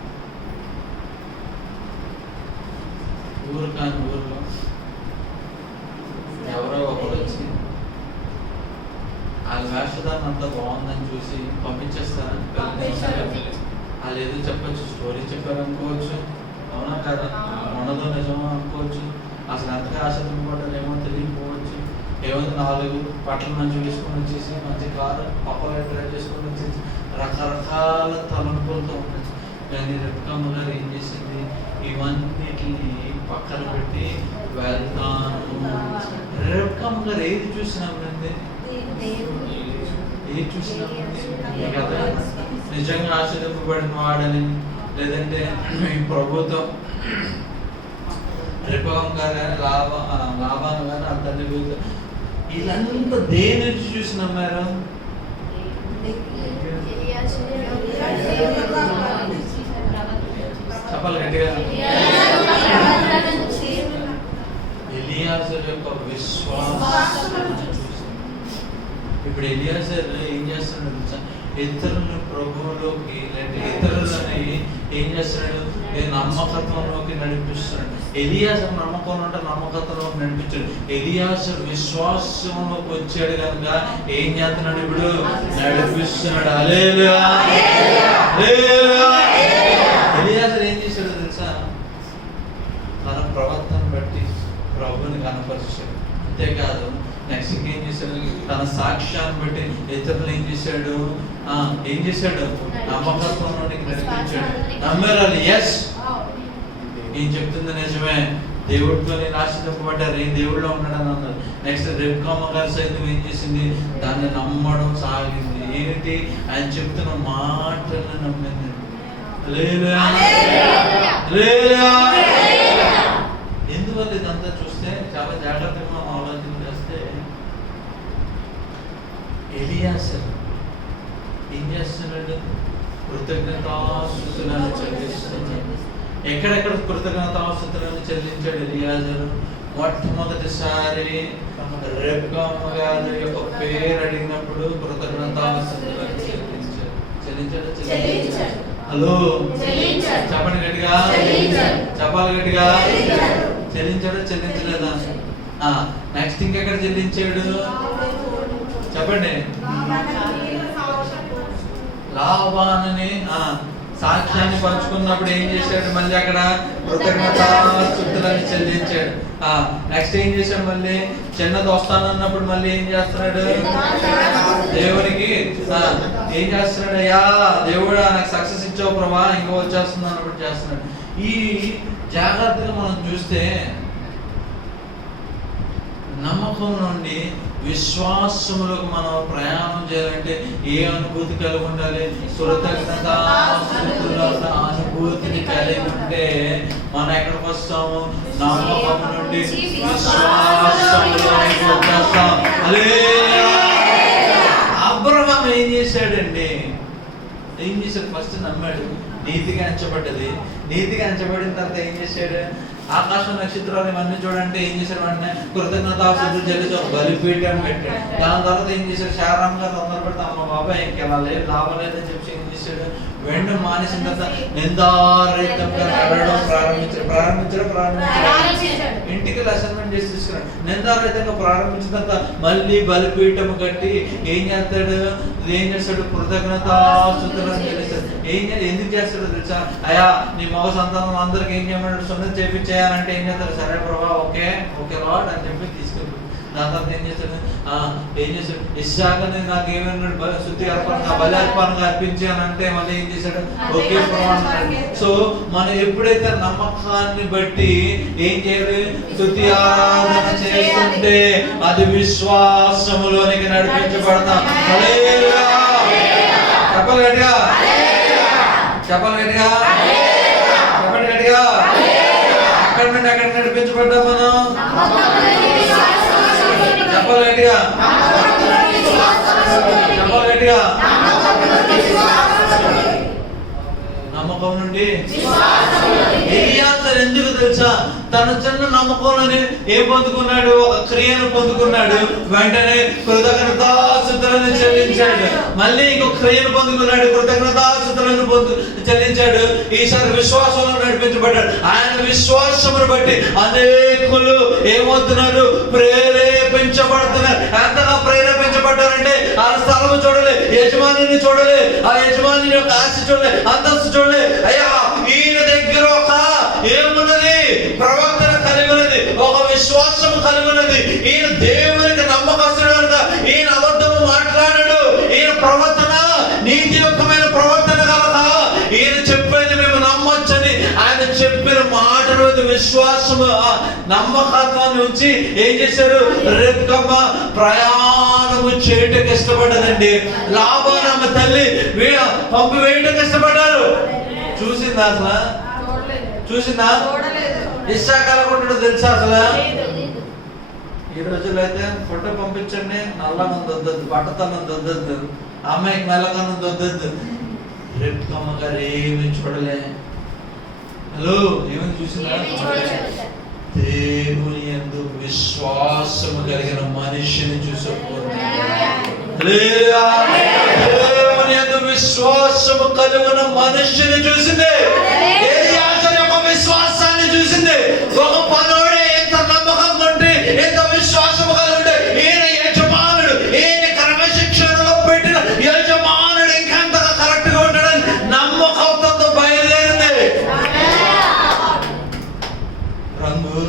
ఊరు కాని ఊర్లో ఎవరో ఒకరు వచ్చి వాళ్ళ వేషధారణ అంతా బాగుందని చూసి పంపించేస్తారని వాళ్ళు ఏదో చెప్పచ్చు, స్టోరీ చెప్పారు అనుకోవచ్చు, అవునా కదా, ఉన్నదో నిజమో అనుకోవచ్చు, అసలు ఎంతగా ఆశ్చర్యపడ్డారు ఏమో తెలియకపోవచ్చు. ఏమైంది 4 బట్టలు మంచిగా వేసుకొని వచ్చేసి మంచి కారు పక్కన డ్రైవ్ చేసుకొని వచ్చేసి రకరకాల తలంపులతో ఉండొచ్చు. కానీ రిబ్కామ్మ గారు ఏం చేసింది? ఇవన్నిటిని పక్కన పెట్టి వెళ్తాను. రిబ్కామ్మ గారు ఏది చూసినామండి? ఏది చూసినామండి కదా? నిజంగా ఆశ్చర్యపడిన వాడని, లేదంటే ప్రభుత్వం రిబ్కామ్మ గారు కానీ లాభాను కానీ ఆ తల్లి వీళ్ళంతా దేని నుంచి చూసి నమ్మారు? చెప్పాలి గట్టిగా. ఎలియాజరు యొక్క విశ్వాసం. ఇప్పుడు ఎలియాజర్ ఏం చేస్తున్నాడు తెలుసా? ఇతరులను ప్రభువులోకి లేదంటే ఇతరులని ఏం చేస్తున్నాడు? నమ్మకత్వంలోకి నడిపిస్తున్నాడు. ఎలియాజర్ నమ్మకం అంటే నమ్మకత్వంలోకి నడిపించాడు. ఎలియాజర్ విశ్వాసంలోకి వచ్చాడు కనుక ఏం చేస్తున్నాడు? ఇప్పుడు నడిపిస్తున్నాడు. హల్లెలూయా. ఎలియాజర్ ఏం చేశాడు తెలుసా? తన ప్రవర్తన బట్టి ప్రభువుని కనపరిచాడు. అంతేకాదు నెక్స్ట్ ఏం చేశాడు? తన సాక్ష్యాన్ని బట్టి ఇతరులు ఏం చేశాడు? నమ్మకత్వంలోనికి నడిపించాడు. నమ్మారు వాళ్ళు. ఎస్, నేను చెప్తుంది నిజమే, దేవుడితో నేను ఆశ్చర్యపడ్డారు, నేను దేవుడిలో ఉన్నాడని అన్నారు. నెక్స్ట్ రిబ్కామ్మ గారి సైతం ఏం చేసింది? దాన్ని నమ్మడం సాగింది. ఏంటి? ఆయన చెప్తున్న మాటలను నమ్మింది. ఎందువల్ల ఇదంతా చూస్తే చాలా జాగ్రత్తగా మనం ఆలోచన చేస్తే, ఎలియాజర్ ఏం చేస్తున్నాడు? కృతజ్ఞతాస్తుతులను చెల్లిస్తున్నాడు. ఎక్కడెక్కడ కృతజ్ఞతాస్తుతులను చెల్లించాడు ఎలియాజర్? మొట్టమొదటిసారి రిబ్కామ్మ గారి యొక్క పేరు అడిగినప్పుడు కృతజ్ఞతాస్తుతులను చెల్లించాడు. హలో, చెప్పండి గట్టిగా, చెప్పాలి గట్టిగా. చెల్లించాడు, చెల్లించలేదా? నెక్స్ట్ ఇంకెక్కడ చెల్లించాడు? చెప్పండి. లాభాన్ని సాక్ష్యాన్ని పంచుకున్నప్పుడు ఏం చేశాడు? మళ్ళీ అక్కడ కృతజ్ఞతాస్తుతులను చెల్లించాడు. నెక్స్ట్ ఏం చేశాడు? మళ్ళీ చిన్నది వస్తానన్నప్పుడు మళ్ళీ ఏం చేస్తున్నాడు? దేవునికి ఏం చేస్తున్నాడు? అయ్యా దేవుడా నాకు సక్సెస్ ఇచ్చావు ప్రభా, ఇంకా వచ్చేస్తుంది అన్నప్పుడు చేస్తున్నాడు. ఈ జాగ్రత్తగా మనం చూస్తే నమ్మకం నుండి విశ్వాసములకు మనం ప్రయాణం చేయాలంటే ఏ అనుభూతి కలిగి ఉండాలి? కృతజ్ఞతాస్తుతుల అనుభూతిని కలిగి ఉంటే మనం ఎక్కడికి వస్తాము? నమ్మకం నుండి విశ్వాసములోనికి వచ్చేస్తాం. హల్లెలూయా. అబ్రహాం ఏం చేశాడండి? ఏం చేశాడు? ఫస్ట్ నమ్మాడు, నీతిగా ఎంచబడ్డది. నీతిగా ఎంచబడిన తర్వాత ఏం చేశాడు? ఆకాశం నక్షత్రాలు ఇవన్నీ చూడండి ఏం చేశాడు? వెంటనే కృతజ్ఞతాస్తుతులు చెల్లించి ఒక బలిపీఠం పెట్టాడు. దాని తర్వాత ఏం చేశాడు? శారామ్ గారు తొందర పెడితే అమ్మ బాబాయ్ ఇంకెలా లేదు, లాభం లేదని చెప్పి ఏం చేశాడు? వెంటనే మానేసిన తర్వాత నిందారహితంగా నడవడం ప్రారంభించాడు. ఇంటికి అసైన్మెంట్ చేసి తీసుకున్నాడు. నిందారహితంగా ప్రారంభించిన తర్వాత మళ్ళీ బలిపీఠం కట్టి ఏం చేస్తాడు? కృతజ్ఞతాస్తుతులను చెల్లిస్తాడు. ఎందుకు చేస్తాడో తెలుసా? అయ్యా నీ మగ సంతానం అందరికి ఏం చేయమన్నాడు? సున్నతి చేయించేయాలంటే ఏం చేస్తాడు? సరే ప్రభా, ఓకే లార్డ్ అని చెప్పి తీసుకెళ్ళి దాని తర్వాత ఏం చేస్తాడు? ఇస్సాకుని నాకు ఏమన్నాడు? శుద్ధి అర్పణగా బలి అర్పణగా అర్పించానంటే మళ్ళీ ఏం చేశాడు? ఓకే ప్రమాణం. సో మనం ఎప్పుడైతే నమ్మకాన్ని బట్టి ఏం చేయాలి? స్తుతి ఆరాధన చేస్తుంటే అది విశ్వాసములోనికి నడిపించబడతాం. హల్లెలూయా. చెప్పాలి గట్టిగా, చెప్పాలి గట్టిగా, చెప్పండి గట్టిగా. అక్కడ నుండి అక్కడ నడిపించబడ్డాం మనం. చెప్పాలి గట్టిగా, చెప్పాలి గట్టిగా. నమ్మకం నుండి ఎలియాజరు ఎందుకు తెలుసా? తన చిన్న నమ్మకంలోనే ఏం పొందుకున్నాడు? ఒక క్రియను పొందుకున్నాడు. వెంటనే కృతజ్ఞతాస్తుతులను చెల్లించాడు. మళ్ళీ ఇంకొక క్రియను పొందుకున్నాడు, కృతజ్ఞతాస్తుతులను చెల్లించాడు. ఈసారి విశ్వాసంలో నడిపించబడ్డాడు. ఆయన విశ్వాసమును బట్టి అనేకులు ఏమవుతున్నారు? ప్రేరేపించబడుతున్నారు. ఎంతగా ప్రేరేపించబడ్డారంటే ఆ స్థలము చూడలే, యజమానిని చూడలే, ఆ యజమాని యొక్క ఆస్తి చూడలే, అంతస్తు చూడలే. అయ్యా ఈయన దగ్గర ఒక ఏమున్నది? ప్రవర్తన కలిగి ఉన్నది, ఒక విశ్వాసం కలిగి ఉన్నది. ఈయన దేవునికి నమ్మకస్తుడు కనుక ఈయన అబద్ధము మాట్లాడాడు. ఈయన ప్రవర్తన నీతియుక్తమైన ప్రవర్తన కనుక ఈయన చెప్పేది మేము నమ్మొచ్చని ఆయన చెప్పిన మాటలు విశ్వాసము నమ్మకత్వాన్ని ఉంచి ఏం చేశారు? రెక్కమ్మ ప్రయాణము చేయటకు ఇష్టపడ్డదండి. లాభానమ్మ తల్లి పంపి వేయటకు ఇష్టపడ్డారు. చూసిందా? అసలు చూసిందా? ఇస్సాకు ఎలా కొట్టాడో తెలుసా? అసలు ఈ రోజుల్లో అయితే ఫోటో పంపించండి, నల్లగా వద్దద్దు, బట్టతనం వద్దద్దు, అమ్మాయికి మెల్లకన్నం వద్దద్దు. రెక్కమ్మ గారు ఏమి చూడలే. హలో, ఏమని చూసినా? దేవుని యందు విశ్వాసము కలిగిన మనిషిని చూసుకుంది. దేవుని యందు విశ్వాసము కలిగిన మనిషిని చూసింది. ఎలియాజరు యొక్క విశ్వాసాన్ని చూసింది. ఒక పనోడే ఎంత నమ్మకం ఉంటే, ఎంత విశ్వాసము కలిగి ఉంటే, ఈయన యజమానుడు, ఈయన క్రమశిక్షణలో పెట్టిన యజమానుడు ఇంకెంతగా కరెక్ట్ గా ఉంటాడని నమ్మకంతో బయలుదేరింది. రంగు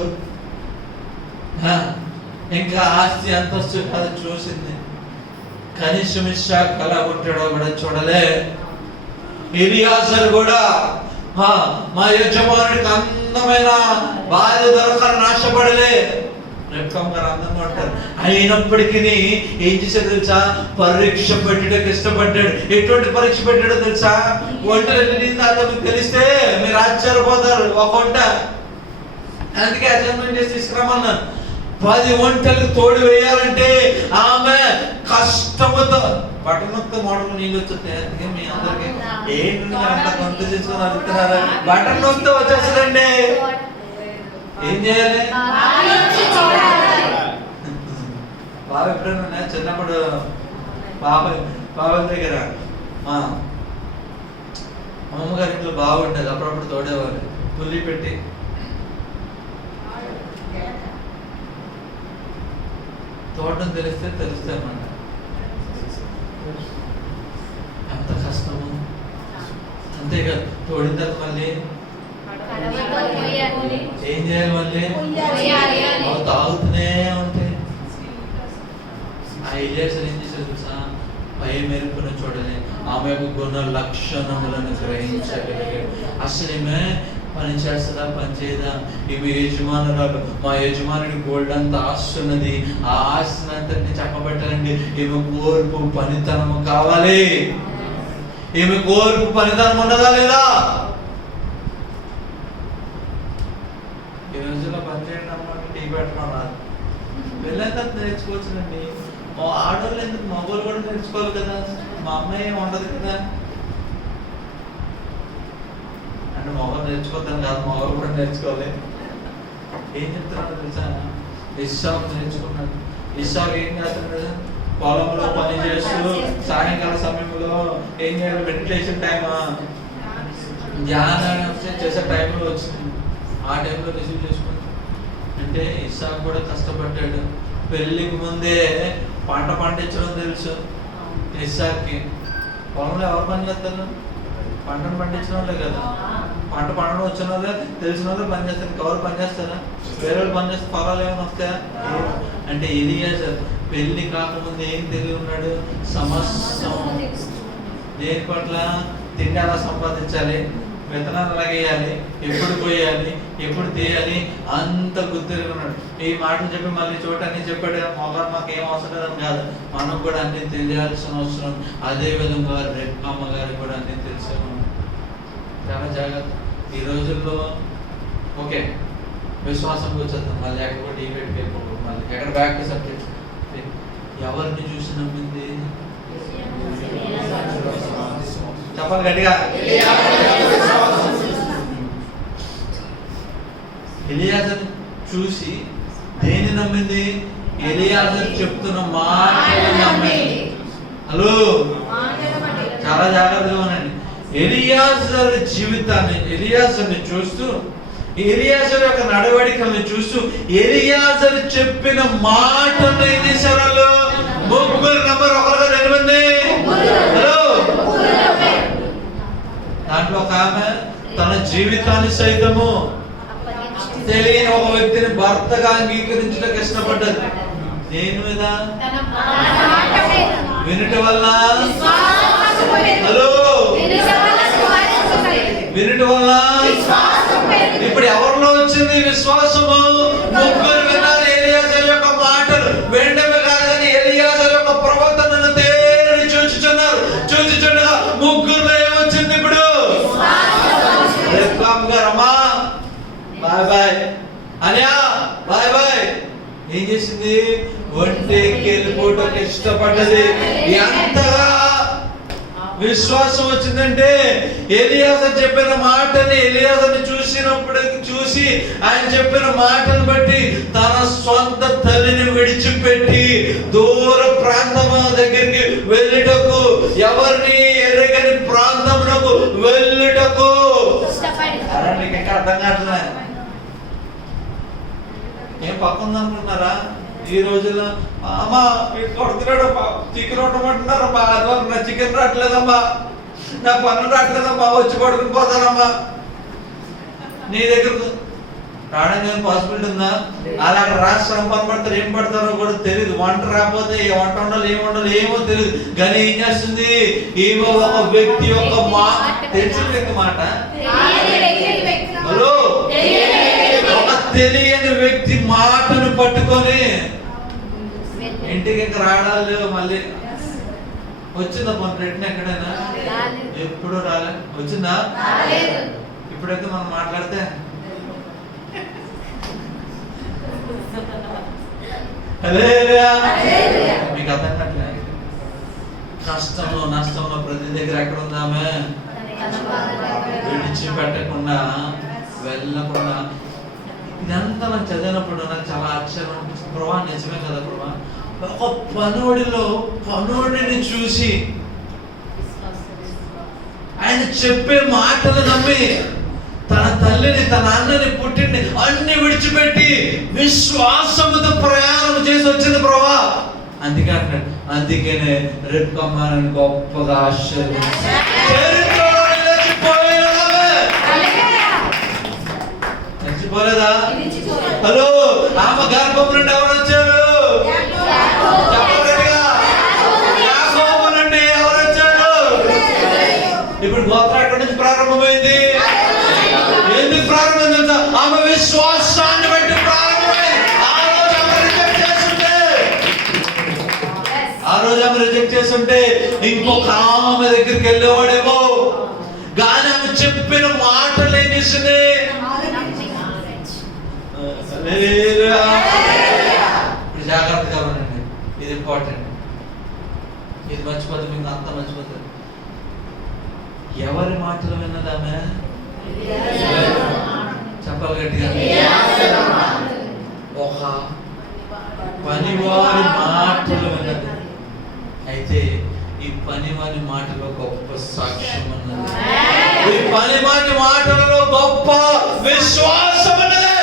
ఇంకా ఆస్తి అంతస్తు అది చూసింది. కనీసం ఇస్సాకు ఎలా కొట్టాడో కూడా చూడలే. ఎలియాజరు కూడా మా యజమానుడికి అందమైన భార్య దొరకాలని ఆశపడలే. రెక్కమ్మ గారు అందంగా ఉంటారు. అయినప్పటికీ ఏం చేశాడు తెలుసా? పరీక్ష పెట్టడానికి ఇష్టపడ్డాడు. ఎటువంటి పరీక్ష పెట్టాడో తెలుసా? ఒంటరి మీకు తెలిస్తే మీరు ఆశ్చర్యపోతారు. ఒక వంట అందుకే అసైన్మెంట్ చేసి తీసుకురామన్నాను. 10 వంటలకు తోడు వేయాలంటే ఆమె కష్టముతో బటన్తో మోడల్ నీళ్ళు వచ్చేస్తాయి. అందుకే మీ అందరికి ఏంటి అంత కొంత చేసుకొని అడుగుతున్నారు? బటన్ నొక్కితే వచ్చేస్తుందండి. ఏం చేయాలి? బాబు ఎప్పుడైనా చిన్నప్పుడు బాబాయ్ దగ్గర అమ్మమ్మగారి ఇంట్లో బాగుండేది. అప్పుడప్పుడు తోడేవారు పుల్లి పెట్టి. తోటం తెలిస్తే అన్నమాట. ఎంత కష్టము. అంతేకాదు తోడిన తర్వాత మళ్ళీ ఏం చేయాలి? మళ్ళీ తాగుతూనే ఉంటాయి. ఆ ఎలియాజరు ఏం చేశాడు తెలుసా? పై మెరుపును చూడలే, ఆమె యొక్క గుణ లక్షణములను గ్రహించగలిగాడు. అసలు ఈమె పని చేస్తుందా, పని చేయదా? ఈమె యజమానురాలు, మా యజమానుడి గోల్డ్ అంత ఆస్తి ఉన్నది, ఆ ఆస్తిని అంతటిని చక్కబెట్టాలండి. ఈమె కోర్పు పనితనము కావాలి. ఈమె కోర్పు పనితనం ఉన్నదా లేదా? ఈ రోజుల్లో పని చేయండి అమ్మ, టీ పెట్టడం రాదు. వెళ్ళంతా నేర్చుకోవచ్చునండి. ఆడవాళ్ళు ఎందుకు, మగవాళ్ళు కూడా నేర్చుకోవాలి కదా. మా అమ్మాయి ఏమి ఉండదు కదా అంటే మగవాళ్ళు నేర్చుకోవద్దని కాదు, మగవాళ్ళు కూడా నేర్చుకోవాలి. ఏం చెప్తున్నాడు తెలుసా? ఇస్సాకు నేర్చుకున్నాడు. ఇస్సాకు ఏం చేస్తున్నాడు? పొలంలో పని చేస్తూ సాయంకాల సమయంలో ఏం చేయాలి? మెడిటేషన్ టైమా, ధ్యానం చేసే టైంలో వచ్చింది. ఆ టైంలో రిసీవ్ చేసుకుంది. అంటే ఇస్సాకు కూడా కష్టపడ్డాడు. పెళ్ళికి ముందే పంట పండించడం తెలుసు ఇస్సాక్కి. పొలంలో ఎవరు పని చేస్తారు? పంటను పండించిన వాళ్ళే కదా. పంట పండడం వచ్చిన వాళ్ళే, తెలిసిన వాళ్ళే పని చేస్తారు. ఎవరు పని చేస్తారా? వేరే వాళ్ళు పని చేస్తే పొలాలు ఏమైనా వస్తాయా? అంటే ఎలియాజరు పెళ్లి కాకముందు ఏం తెలివి ఉన్నాడు? సమస్తం. దేని పట్ల? తిండి ఎలా సంపాదించాలి, విత్తనాలు ఎలాగేయాలి, ఎప్పుడు పోయాలి, ఎప్పుడు తీయాలి, అంత గుర్తుగా ఉన్నాడు. ఈ మాటలు చెప్పి మళ్ళీ చూడటానికి చెప్పాడు. మొదలు మాకు ఏం అవసరం లేదని కాదు, మనం కూడా అన్ని తెలియాల్సిన అవసరం. అదే విధంగా రెక్కమ్మ గారికి కూడా అన్ని తెలిసే ఉన్నాం. చాలా జాగ్రత్త ఈ రోజుల్లో. ఓకే, విశ్వాసం వచ్చేద్దాం. మళ్ళీ ఎక్కడ కూడా ఈవెంట్కి వెళ్ళిపోవడం, మళ్ళీ ఎక్కడ బ్యాక్ టు సబ్జెక్ట్. ఎవరిని చూసి నమ్మింది? చెప్పాలి గట్టిగా. ఎలియాజర్ చూసి దేని నమ్మింది? ఎలియాజర్ చెప్తున్న మాటలు నమ్మింది. హలో, చాలా జాగ్రత్తగా ఉండండి. ఎలియాజర్ జీవితాన్ని, ఎలియాజర్ని చూస్తూ, ఎలియాజర్ యొక్క నడవడికల్ని చూస్తూ, ఎలియాజర్ చెప్పిన మాటలు ఏం చేశారు వాళ్ళు? ముగ్గురు నంబర్, ఒకరుగా 2 మంది. హలో, దాంట్లో ఒక ఆమె తన జీవితాన్ని సైతము తెలియని ఒక వ్యక్తిని భర్తగా అంగీకరించడానికి ఇష్టపడ్డది. దేని మీద? వినుట వల్ల. హలో, వినుట వల్ల. ఇప్పుడు ఎవరిలో వచ్చింది విశ్వాసము? ముగ్గురు విన్నారు ఎలియాజర్ యొక్క మాటలు. వెంటనే కాదు కానీ ఎలియాజర్ యొక్క ప్రవర్తనను తేరి చూచుచున్నారు. చూచుచుండగా ముగ్గురులో ఏమొచ్చింది? ఇప్పుడు రమ్మా, బాయ్ బాయ్ అనియా, బాయ్ బాయ్. ఏం చేసింది? ఒంటేకి వెళ్ళిపోవటానికి ఇష్టపడ్డది. ఎంతగా విశ్వాసం వచ్చిందంటే, ఎలియాజర్ చెప్పిన మాటని, ఎలియాజర్ని చూసి ఆయన చెప్పిన మాటను బట్టి తన సొంత తల్లిని విడిచిపెట్టి దూర ప్రాంతం దగ్గరికి వెళ్ళుటకు, ఎవరిని ఎరగని ప్రాంతమునకు వెళ్ళుటకు అర్థం కావట్లే. ఏం పక్కుంది అనుకుంటున్నారా? ఈ రోజుల్లో అమ్మా కొడుతున్నాడు, చికెన్ వండమంటున్నారమ్మా, అదో నా చికెన్ రావట్లేదమ్మా, నా పన్ను రావట్లేదమ్మా, వచ్చి పడుకుని పోతానమ్మా. నీ దగ్గర రావడానికి పాసిబిలిటీ ఉందా? అలా రాష్ట్రం పడతారు, ఏం పడతారో కూడా తెలియదు. వంట రాకపోతే వంట ఉండాలి, ఏం ఉండాలి ఏమో తెలియదు. కానీ ఏం చేస్తుంది? ఏమో ఒక వ్యక్తి యొక్క తెలిసిన మాట, హలో, ఒక తెలియని వ్యక్తి మాటను పట్టుకొని ఇంటికి ఇంకా రావడాలు లేవు. మళ్ళీ వచ్చిందా మన రిటర్న్ ఎక్కడైనా? ఎప్పుడు రాలే. వచ్చిందా? ఇప్పుడైతే మనం మాట్లాడితే మీకు అర్థం కావట్లే. కష్టంలో నష్టంలో ప్రతి దగ్గర ఎక్కడ ఉందామే? విడిచిపెట్టకుండా, వెళ్ళకుండా. ఇదంతా నాకు చదివినప్పుడు నాకు చాలా ఆశ్చర్యం అనిపిస్తుంది. ప్రభా, నిజమే కదా ప్రభా, ఒక పనోడిని చూసి ఆయన చెప్పే మాటలు నమ్మి తన తల్లిని, తన అన్నని, పుట్టిని అన్ని విడిచిపెట్టి విశ్వాసముతో ప్రయాణం చేసి వచ్చింది ప్రభా. అందుకే అంటాడు, అందుకనే రెక్కమ్మని గొప్పగా చచ్చిపోలేదా? హలో, ఆమె గర్భం నుండి ఎవరు వచ్చారు? యాకోబు నుండి ఎవరు వచ్చారు? ఇప్పుడు గోత్రం ఎక్కడి నుంచి ప్రారంభమైంది? ఎందుకు ఉంటే ఇంకొక ఆమె దగ్గరికి వెళ్ళేవాడేమో. కానీ ఆమె చెప్పిన మాటలు ఏం చేసింది? ఇప్పుడు జాగ్రత్తగా ఉండండి, ఇది ఇంపార్టెంట్, ఇది మర్చిపోతే మీకు అంత మర్చిపోతుంది. ఎవరి మాటలు విన్నది ఆమె? చెప్పాలి గట్టిగా. ఒక పనివారి మాటలు విన్నది. అయితే ఈ పనివారి మాటలో గొప్ప సాక్ష్యం ఉన్నది. ఈ పనివారి మాటలలో గొప్ప విశ్వాసం ఉన్నది.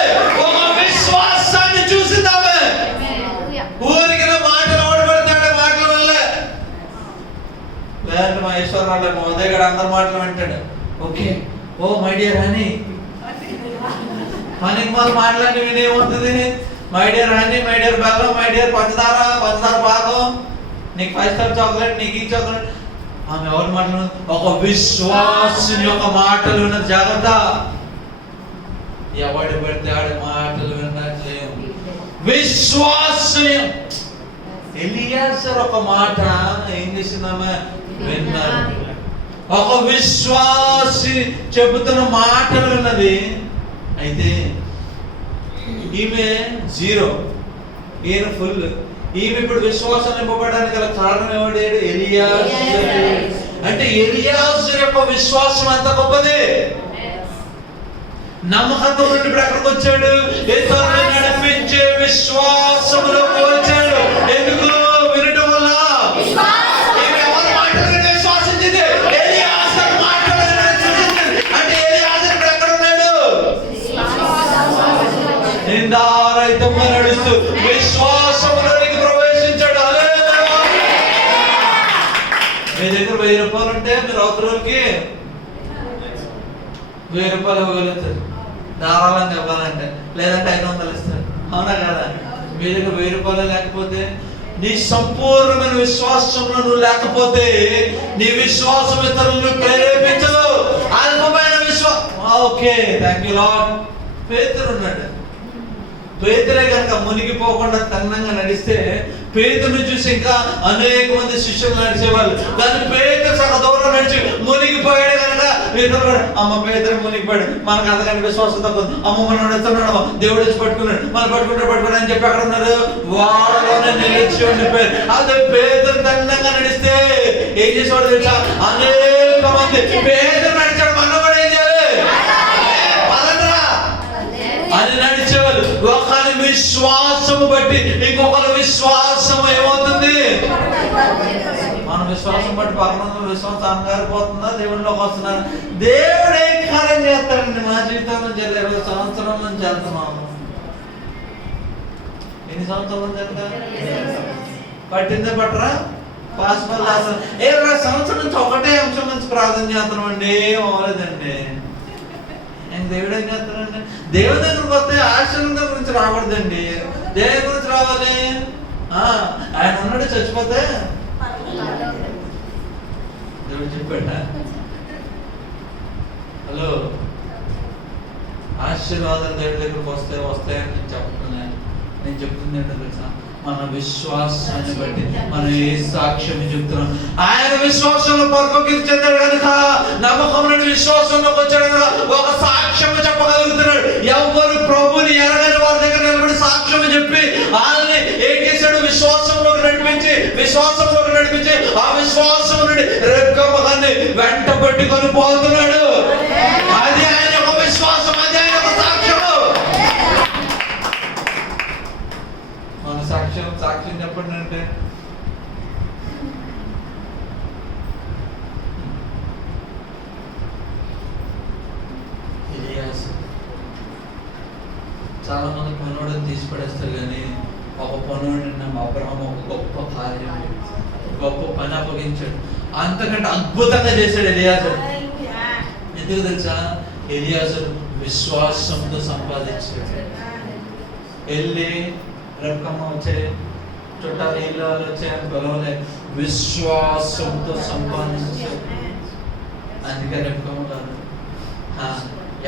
ఒక విశ్వాసాన్ని చూసిందామే. ఊరికి మాటలు ఓడబడతాడు మాటల వల్ల. లేదంటే మా ఈశ్వరరావు మా ఉదయ్ గారు అందరు మాటలు వింటాడు. Okay, oh my dear honey, మనకి మన మాటలన్నీ వినేమవుతుంది? My dear honey, my dear బెల్లం, మై డియర్ పంచదార, పంచదార పాకం, నీకు 5 స్టార్ చాక్లెట్, నీకు ఈ చాక్లెట్. ఆమె ఎవరి మాటలు? ఒక విశ్వాసుని యొక్క మాటలు విన్నది. జాగ్రత్త, ఎవడి పడితే ఆడి మాటలు వినట్లేము. విశ్వాసుని ఎలియాజరు ఒక మాట ఏం చేసిందామె? విన్నారు. ఒక విశ్వాసి చెబుతున్న మాటలు విన్నది. అయితే ఈమె 0, ఈయన ఫుల్. ఈమె ఇప్పుడు విశ్వాసం నింపబడడానికి గల కారణం ఎవడు? ఎలియాజరు. అంటే ఎలియాజరు యొక్క విశ్వాసం అంత గొప్పది. నమ్మకంతో నుండి ఇప్పుడు ఎక్కడికి వచ్చాడు? ఇతరులను నడిపించే విశ్వాసములో వచ్చాడు. ఎందుకు? వినటం వల్ల. ఈమె ఎవరి మాటలు విని విశ్వాసించింది? ఎలియాజరు మాటలు విని విశ్వసించింది. అంటే ఎలియాజరు ఇప్పుడు ఎక్కడ ఉన్నాడు? నిందారహితంగా నడుస్తూ విశ్వాసంలోనికి ప్రవేశించాడు. హల్లెలూయా. మీ దగ్గర 1000 రూపాయలు ఉంటే మీరు అవతలకి 1000 రూపాయలు ఇవ్వగలుగుతారు ధారాళంగా ఇవ్వాలంటే. లేదంటే 500 ఇస్తారు. అవునా కదా? మీ దగ్గర 1000 రూపాయలు లేకపోతే, నీ సంపూర్ణమైన విశ్వాసంలో నువ్వు లేకపోతే నీ విశ్వాసం ఇతరులను ప్రేరేపించదు. అల్పమైన విశ్వాసం. Okay, thank you lord. పేతురు ఉన్నాడు. పేతురే కనుక మునిగిపోకుండా తన్నంగా నడిస్తే పేతురుని చూసి ఇంకా అనేక మంది శిష్యులు నడిచేవాళ్ళు. కానీ పేతురు సగ దూరం నడిచి మునిగిపోయాడు కనుక పేతురు అమ్మ పేతురు మునిగిపోయాడు, మనకు అంతకంటే విశ్వాసం తక్కువ, అమ్మ మనం నడుస్తున్నాడు, దేవుడు వచ్చి పట్టుకున్నాడు, మనం పట్టుకుంటాడు అని చెప్పి అక్కడ ఉన్నారు. వాడలోనే నిలిచి ఉండిపోయారు. అదే పేతురు తన్నంగా నడిస్తే ఏం చేసేవాడు తెలుసా? అనేక మంది పేతురు నడిచాడు, మనం కూడా ఏం చేయాలి? అని నడిచేవాళ్ళు. ఒకరి విశ్వాసము బట్టి ఇంకొకరి విశ్వాసం ఏమవుతుంది? మన విశ్వాసం బట్టి పరమంలో విశ్వాసం అనగారిపోతుందా? దేవుడిలోకి వస్తున్నారు. దేవుడు ఏం కార్యం చేస్తాడండి? మా జీవితంలో 20 సంవత్సరాల నుంచి వెళ్తున్నాము. ఎన్ని సంవత్సరాల నుంచి వెళ్తా? పట్టిందే పట్టరా? పాస్పల్ రాసారు. 20 సంవత్సరం నుంచి ఒకటే అంశం నుంచి ప్రార్థన చేస్తున్నాం అండి. ఏం అవ్వలేదండి. దేవుడు ఏం చేస్తాడండి? దేవుడి దగ్గరకు వస్తే ఆశీర్వాదం గురించి రాకూడదండి. దేవుడి గురించి రావాలి. ఆయన ఉన్నాడు, చచ్చిపోతే దేవుడు చెప్పాడా? హలో, ఆశీర్వాదాలు దేవుడి దగ్గరకు వస్తాయని నేను చెప్తున్నాను. నేను చెప్తుంది ఏంటో తెలుసా? మన విశ్వాసాన్ని బట్టి మనం ఏ సాక్ష్యం చెప్తున్నాం? ఆయన విశ్వాసంలో పరిపక్వత చెందాడు కనుక, నమ్మకం నుండి విశ్వాసంలోకి వచ్చాడు కనుక ఒక సాక్ష్యం చెప్పగలుగుతున్నాడు. ఎవరు ప్రభుని ఎరగని వారి దగ్గర నిలబడి సాక్ష్యం చెప్పి వాళ్ళని ఏం చేశాడు? విశ్వాసంలోకి నడిపించి ఆ విశ్వాసం నుండి రెక్కమ్మగాన్ని వెంట పెట్టుకొని పోతున్నాడు. అది ఆయన యొక్క విశ్వాసం, అది ఆయన యొక్క సాక్ష్యము. మన సాక్ష్యం చెప్పండి అంటే చాలా మంది పనులను తీసి పడేస్తారు. కానీ ఒక పనుడిని అబ్రహాం ఒక గొప్ప కార్యం, గొప్ప పని అప్పగించాడు. అంతకంటే అద్భుతంగా చేశాడు ఎలియాజరు. ఎందుకు తెలుసా? ఎలియాజరు విశ్వాసంతో సంపాదించాడు. వెళ్ళి రకమ్మ వచ్చే చుట్టాలు ఇల్లు వచ్చాయని పిలవలే, విశ్వాసంతో సంపాదించాడు. అందుకని చెప్పుకోవాలి,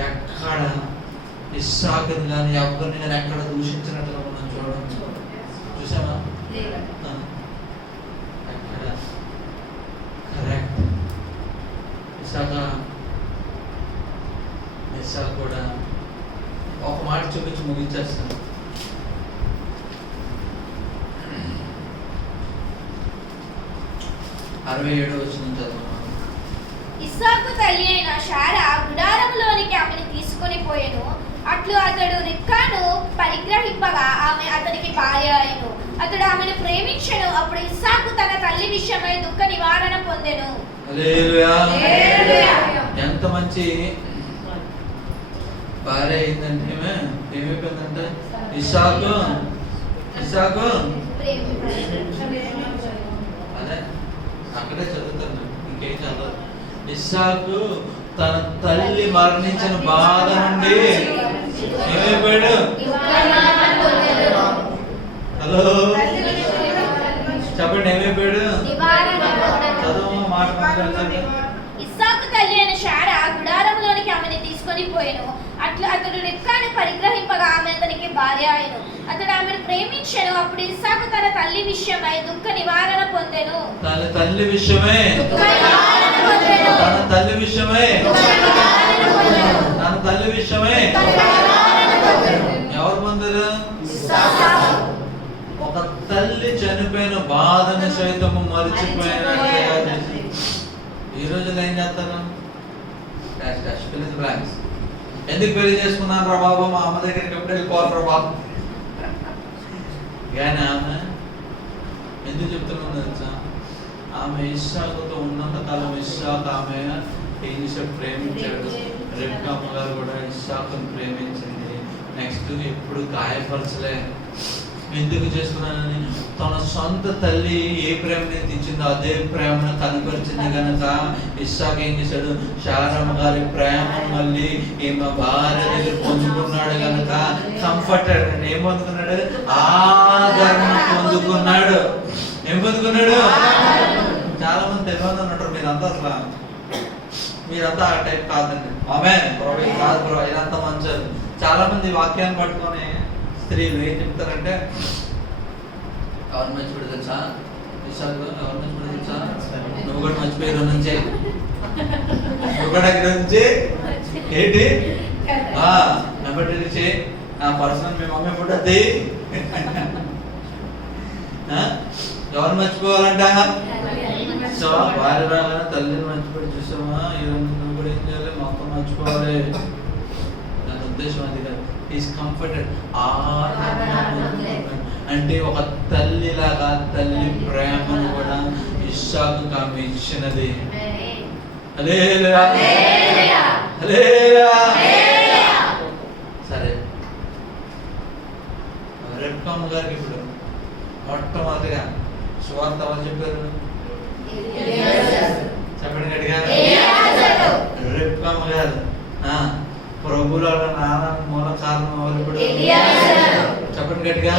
ఎక్కడ ఇస్సాకుని కానీ యాకోబుని కానీ ఎక్కడ దూషించినట్లుగా మనం చూసామా? ఎక్కడ ఇస్సాకు కూడా ఒక మాట చూపించి ముగించేస్తాను. అరవై 67వ వచనం చదువుతున్నాను. ఇస్సాకు తల్లి అయిన శారా గుడారములోనికి ఆమెను తీసుకొని పోయెను. అట్లు అతడు రిబ్కాను పరిగ్రహింపగా ఆమె అతనికి భార్య అయ్యెను. అతడు ఆమెను ప్రేమించెను. అప్పుడు ఇస్సాకు తన తల్లి విషయమై దుఃఖ నివారణ పొందెను. హల్లెలూయా. ఎంత మంచి భార్య అయిందంటే ఏమైపోయిందంటే ఇస్సాకు అదే అక్కడే చదువుతాను, ఇంకేం చదవదు. ఇస్సాకు తన తల్లి మరణించిన బాధ నుండి ఏమైపోయాడు? హలో చెప్పండి, ఏమైపోయాడు? చదువు మాట మాట్లాడండి. ఇస్సాకు తల్లి అయిన శారా గుడారములోనికి ఆమెను తీసుకొని పోయెను. అట్లు అతడు రిబ్కాను పరిగ్రహింపగా ఆమె అతనికి భార్య అయ్యెను. అతడు ఆమెను ప్రేమించెను. అప్పుడు ఇస్సాకు తన తల్లి విషయమై దుఃఖ నివారణ పొందెను. తన తల్లి విషయమై ఎవరు పొందారు? ఒక తల్లి చనిపోయిన బాధని సైతము మరిచిపోయిన ఈ రోజుల్లో ఏం చేస్తాను? ఎందుకు పెళ్లి చేసుకున్నాను రా బాబు, మా అమ్మ దగ్గరికి ఎప్పుడు వెళ్ళిపోవాలి రా బాబు. కానీ ఆమె ఎందుకు చెప్తున్నాను తెలుసా? ఆమె ఇస్సాకుతో ఉన్నంత కాలం ఇస్సాకు ఆమె ఏం చేశాడు? ప్రేమించాడు. రెబ్కా గారు కూడా ఇస్సాకుని ప్రేమించింది. నెక్స్ట్ ఎప్పుడు గాయపరచలే. ఎందుకు చేసుకున్నానని తన సొంత తల్లి ఏ ప్రేమని ఇచ్చిందో అదే ప్రేమను కనపరిచింది కనుక ఇస్సాకు ఏం చేశాడు? శారమ్మ గారి ప్రేమను మళ్ళీ ఈమె భార్య దగ్గర పొందుకున్నాడు కనుక కంఫర్టెడ్. ఏం పొందుకున్నాడు? ఆదరణ పొందుకున్నాడు. ఏం పొందుకున్నాడు? చాలా మంది తెలియదు అన్నట్టు. మీరంతా ఆ టైప్ కాదండి. ఆమేన్. కాదు బ్రో, ఇదంతా మంచిది. చాలా మంది వాక్యాన్ని పట్టుకొని స్త్రీలు ఏం చెప్తారంటే, ఎవరు మర్చిపోయి తెలుసా? ఇస్సాకు ఎవరు మర్చిపోయి తెలుసా? నువ్వు కూడా మర్చిపోయి రోజు నుంచి నువ్వు కూడా నుంచి ఏంటి నెంబర్ నా పర్సనల్ మీ మమ్మీ ఫుడ్ అది ఎవరు మర్చిపోవాలంట? సో భార్య రాగానే తల్లిని మర్చిపోయి చూసామా, ఈరోజు నువ్వు కూడా ఏం చేయాలి? మొత్తం మర్చిపోవాలి. దాని ఉద్దేశం అది కాదు. Is comforted. అంటే ఒక తల్లిలాగా తల్లి ప్రేమను కూడా ఇస్సాకు ఆమె ఇచ్చినది. హల్లెలూయా. హల్లెలూయా. సరే, రెబ్కా గారికి ఇప్పుడు మొట్టమొదటిగా సువార్త ఎవరు చెప్పారు? చెప్పండి గట్టిగా. రెబ్కా గారు ప్రభువుల నాన్న మూల కారణం ఎవరు? ఇప్పుడు చెప్పండి గట్టిగా.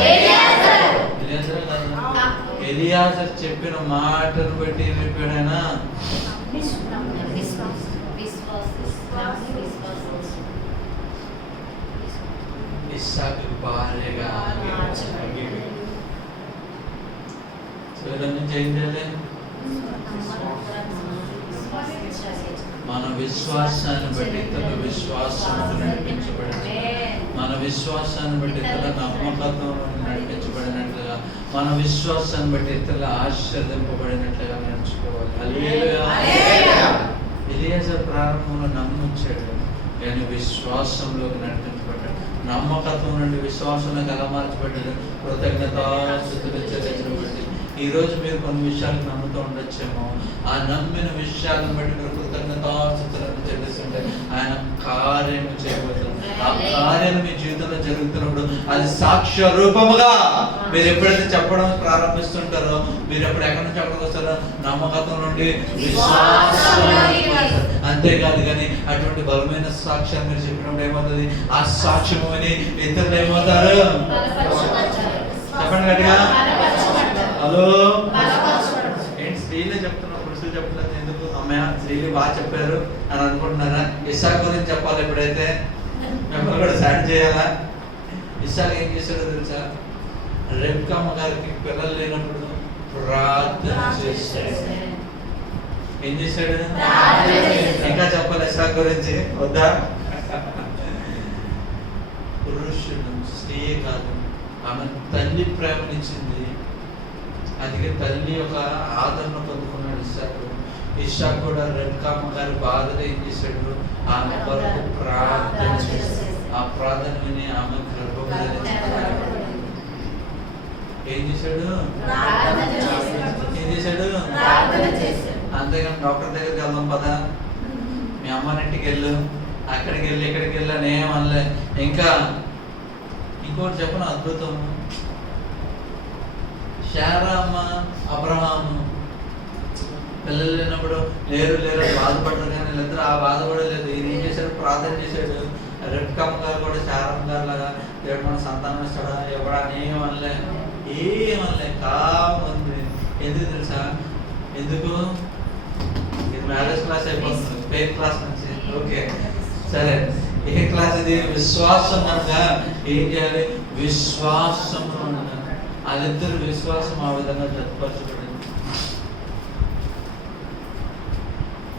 ఎలియాజర్ చెప్పిన మాటను బట్టి చెప్పాడైనా ఇస్సాకు భార్యగా నుంచి ఏం చేయాలి? మన విశ్వాసాన్ని బట్టి ఇతరుల విశ్వాసాన్ని నడిపించబడింది. మన విశ్వాసాన్ని బట్టి ఇతరుల నమ్మకత్వం నడిపించబడినట్లుగా, మన విశ్వాసాన్ని బట్టి ఇతరుల ఆశీర్వదింపబడినట్లుగా నడుచుకోవాలి. హల్లెలూయా. ఎలియాజర్ ప్రారంభంలో నమ్మొచ్చాడు, కానీ విశ్వాసంలోకి నడిపించబడ్డాడు. నమ్మకత్వం నుండి విశ్వాసంలోకి ఎలా మార్చబడ్డాడు? కృతజ్ఞతాస్తుతులు చెల్లించబడి. ఈ రోజు మీరు కొన్ని విషయాలకు నమ్ముతూ ఉండొచ్చేమో, ఆ నమ్మిన విషయాలను బట్టి మీరు కృతజ్ఞతాస్తుతులను చెల్లిస్తుంటే ఆయన కార్యం చేయబోతున్నారు. ఆ కార్యం మీ జీవితంలో జరుగుతున్నప్పుడు అది సాక్ష్య రూపముగా మీరు ఎప్పుడైతే చెప్పడం ప్రారంభిస్తుంటారో, మీరు ఎప్పుడు ఎక్కడి నుంచి ఎక్కడికి వస్తారో? నమ్మకత్వం నుండి విశ్వాసం. అంతేకాదు కానీ అటువంటి బలమైన సాక్ష్యాన్ని మీరు చెప్పినప్పుడు ఏమవుతుంది? ఆ సాక్ష్యం అని ఇతరులు ఏమవుతారు? చెప్పండి గట్టిగా. హలో, ఏంటి స్త్రీలే చెప్తున్నారు, పురుషులు చెప్పలేదు ఎందుకు? అమ్మాయి స్త్రీలు బాగా చెప్పారు అని అనుకుంటున్నారా? ఇస్సాకు గురించి చెప్పాలి. ఎప్పుడైతే మిమ్మల్ని కూడా సాటి చేయాలా? ఇస్సాకు ఏం చేశాడో తెలుసా? రెబ్కా గారికి పిల్లలు లేనప్పుడు ప్రార్థన చేశాడు. ఏం చేశాడు? ప్రార్థన చేశాడు. ఇంకా చెప్పాలి ఇస్సాకు గురించి వద్దా? పురుషుడు స్త్రీ కాదు, ఆమె తల్లి ప్రేమనిచ్చింది. అందుకే తల్లి యొక్క ఆదరణ పొందుకున్నాడు ఇస్సాకు. ఇస్సాకు కూడా రెబ్కామ గారి బాధలు ఏం చేశాడు? ఆమె కొరకు ప్రార్థన చేశాడు. ఆ ప్రార్థన విని ఆమె గర్భం ఏం చేశాడు? ఏం చేశాడు? అంతేగాని డాక్టర్ దగ్గరికి వెళ్దాం పదా, మీ అమ్మనింటికి వెళ్ళు, అక్కడికి వెళ్ళి ఇక్కడికి వెళ్ళి అని ఏమనలే. ఇంకా ఇంకోటి చెప్పను అద్భుతం. శారామ్మ అబ్రహాము పిల్లలు లేనప్పుడు లేరు బాధపడ్డారు, కానీ వీళ్ళిద్దరు ఆ బాధ కూడా లేదు. ఈయన ఏం చేశాడు? ప్రార్థన చేశాడు. రెబ్కామ గారు కూడా శారమ్మ గారు లాగా దేవుడు మన సంతానం ఇస్తాడా ఎవడా అని ఏమనలే కాముంది. ఎందుకు తెలుసా? ఎందుకు? ఇది మ్యారేజ్ క్లాస్ అయిపోతుంది, పెయిన్ క్లాస్ నుంచి. ఓకే సరే, ఏ క్లాస్ ఇది? విశ్వాసం అనగా ఏం చేయాలి? విశ్వాసం అనగా వాళ్ళిద్దరు విశ్వాసం ఆ విధంగా జతపరచబడింది.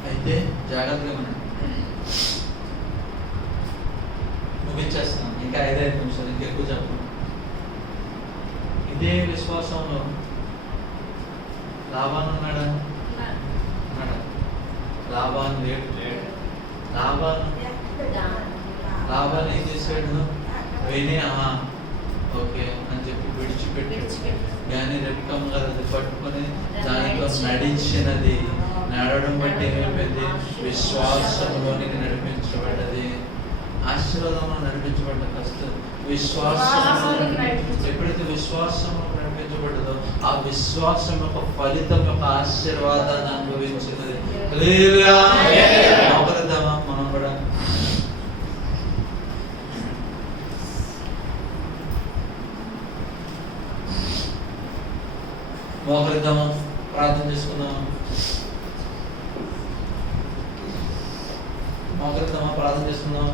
అయితే జాగ్రత్తగా ఉన్నాడు. ముగించేస్తున్నాను, ఇంకా 5 నిమిషాలు, ఇంకెక్కువ చెప్పను. ఇదే విశ్వాసంలో లాభాన్ ఉన్నాడా? లాభాన్ లేడు. లాభాన్ ఏం చేశాడు? విని ఓకే అని చెప్పి విడిచిపెట్టాడు. కానీ రెబ్కామ గారు అది పట్టుకొని దానితో నడిచినది. నడవడం బట్టి ఏమైపోయింది? విశ్వాసంలోనికి నడిపించబడ్డది. ఆశీర్వాదంలో నడిపించబడ్డ కష్టం విశ్వాసం. ఎప్పుడైతే విశ్వాసంలో నడిపించబడ్డదో ఆ విశ్వాసం యొక్క ఫలితం యొక్క ఆశీర్వాదాన్ని అనుభవించినది. ఒకరిద్దామా మనం కూడా? మోకరిద్దామా, ప్రార్థన చేసుకుందామా? మోకరిద్దామా, ప్రార్థన చేసుకుందాం.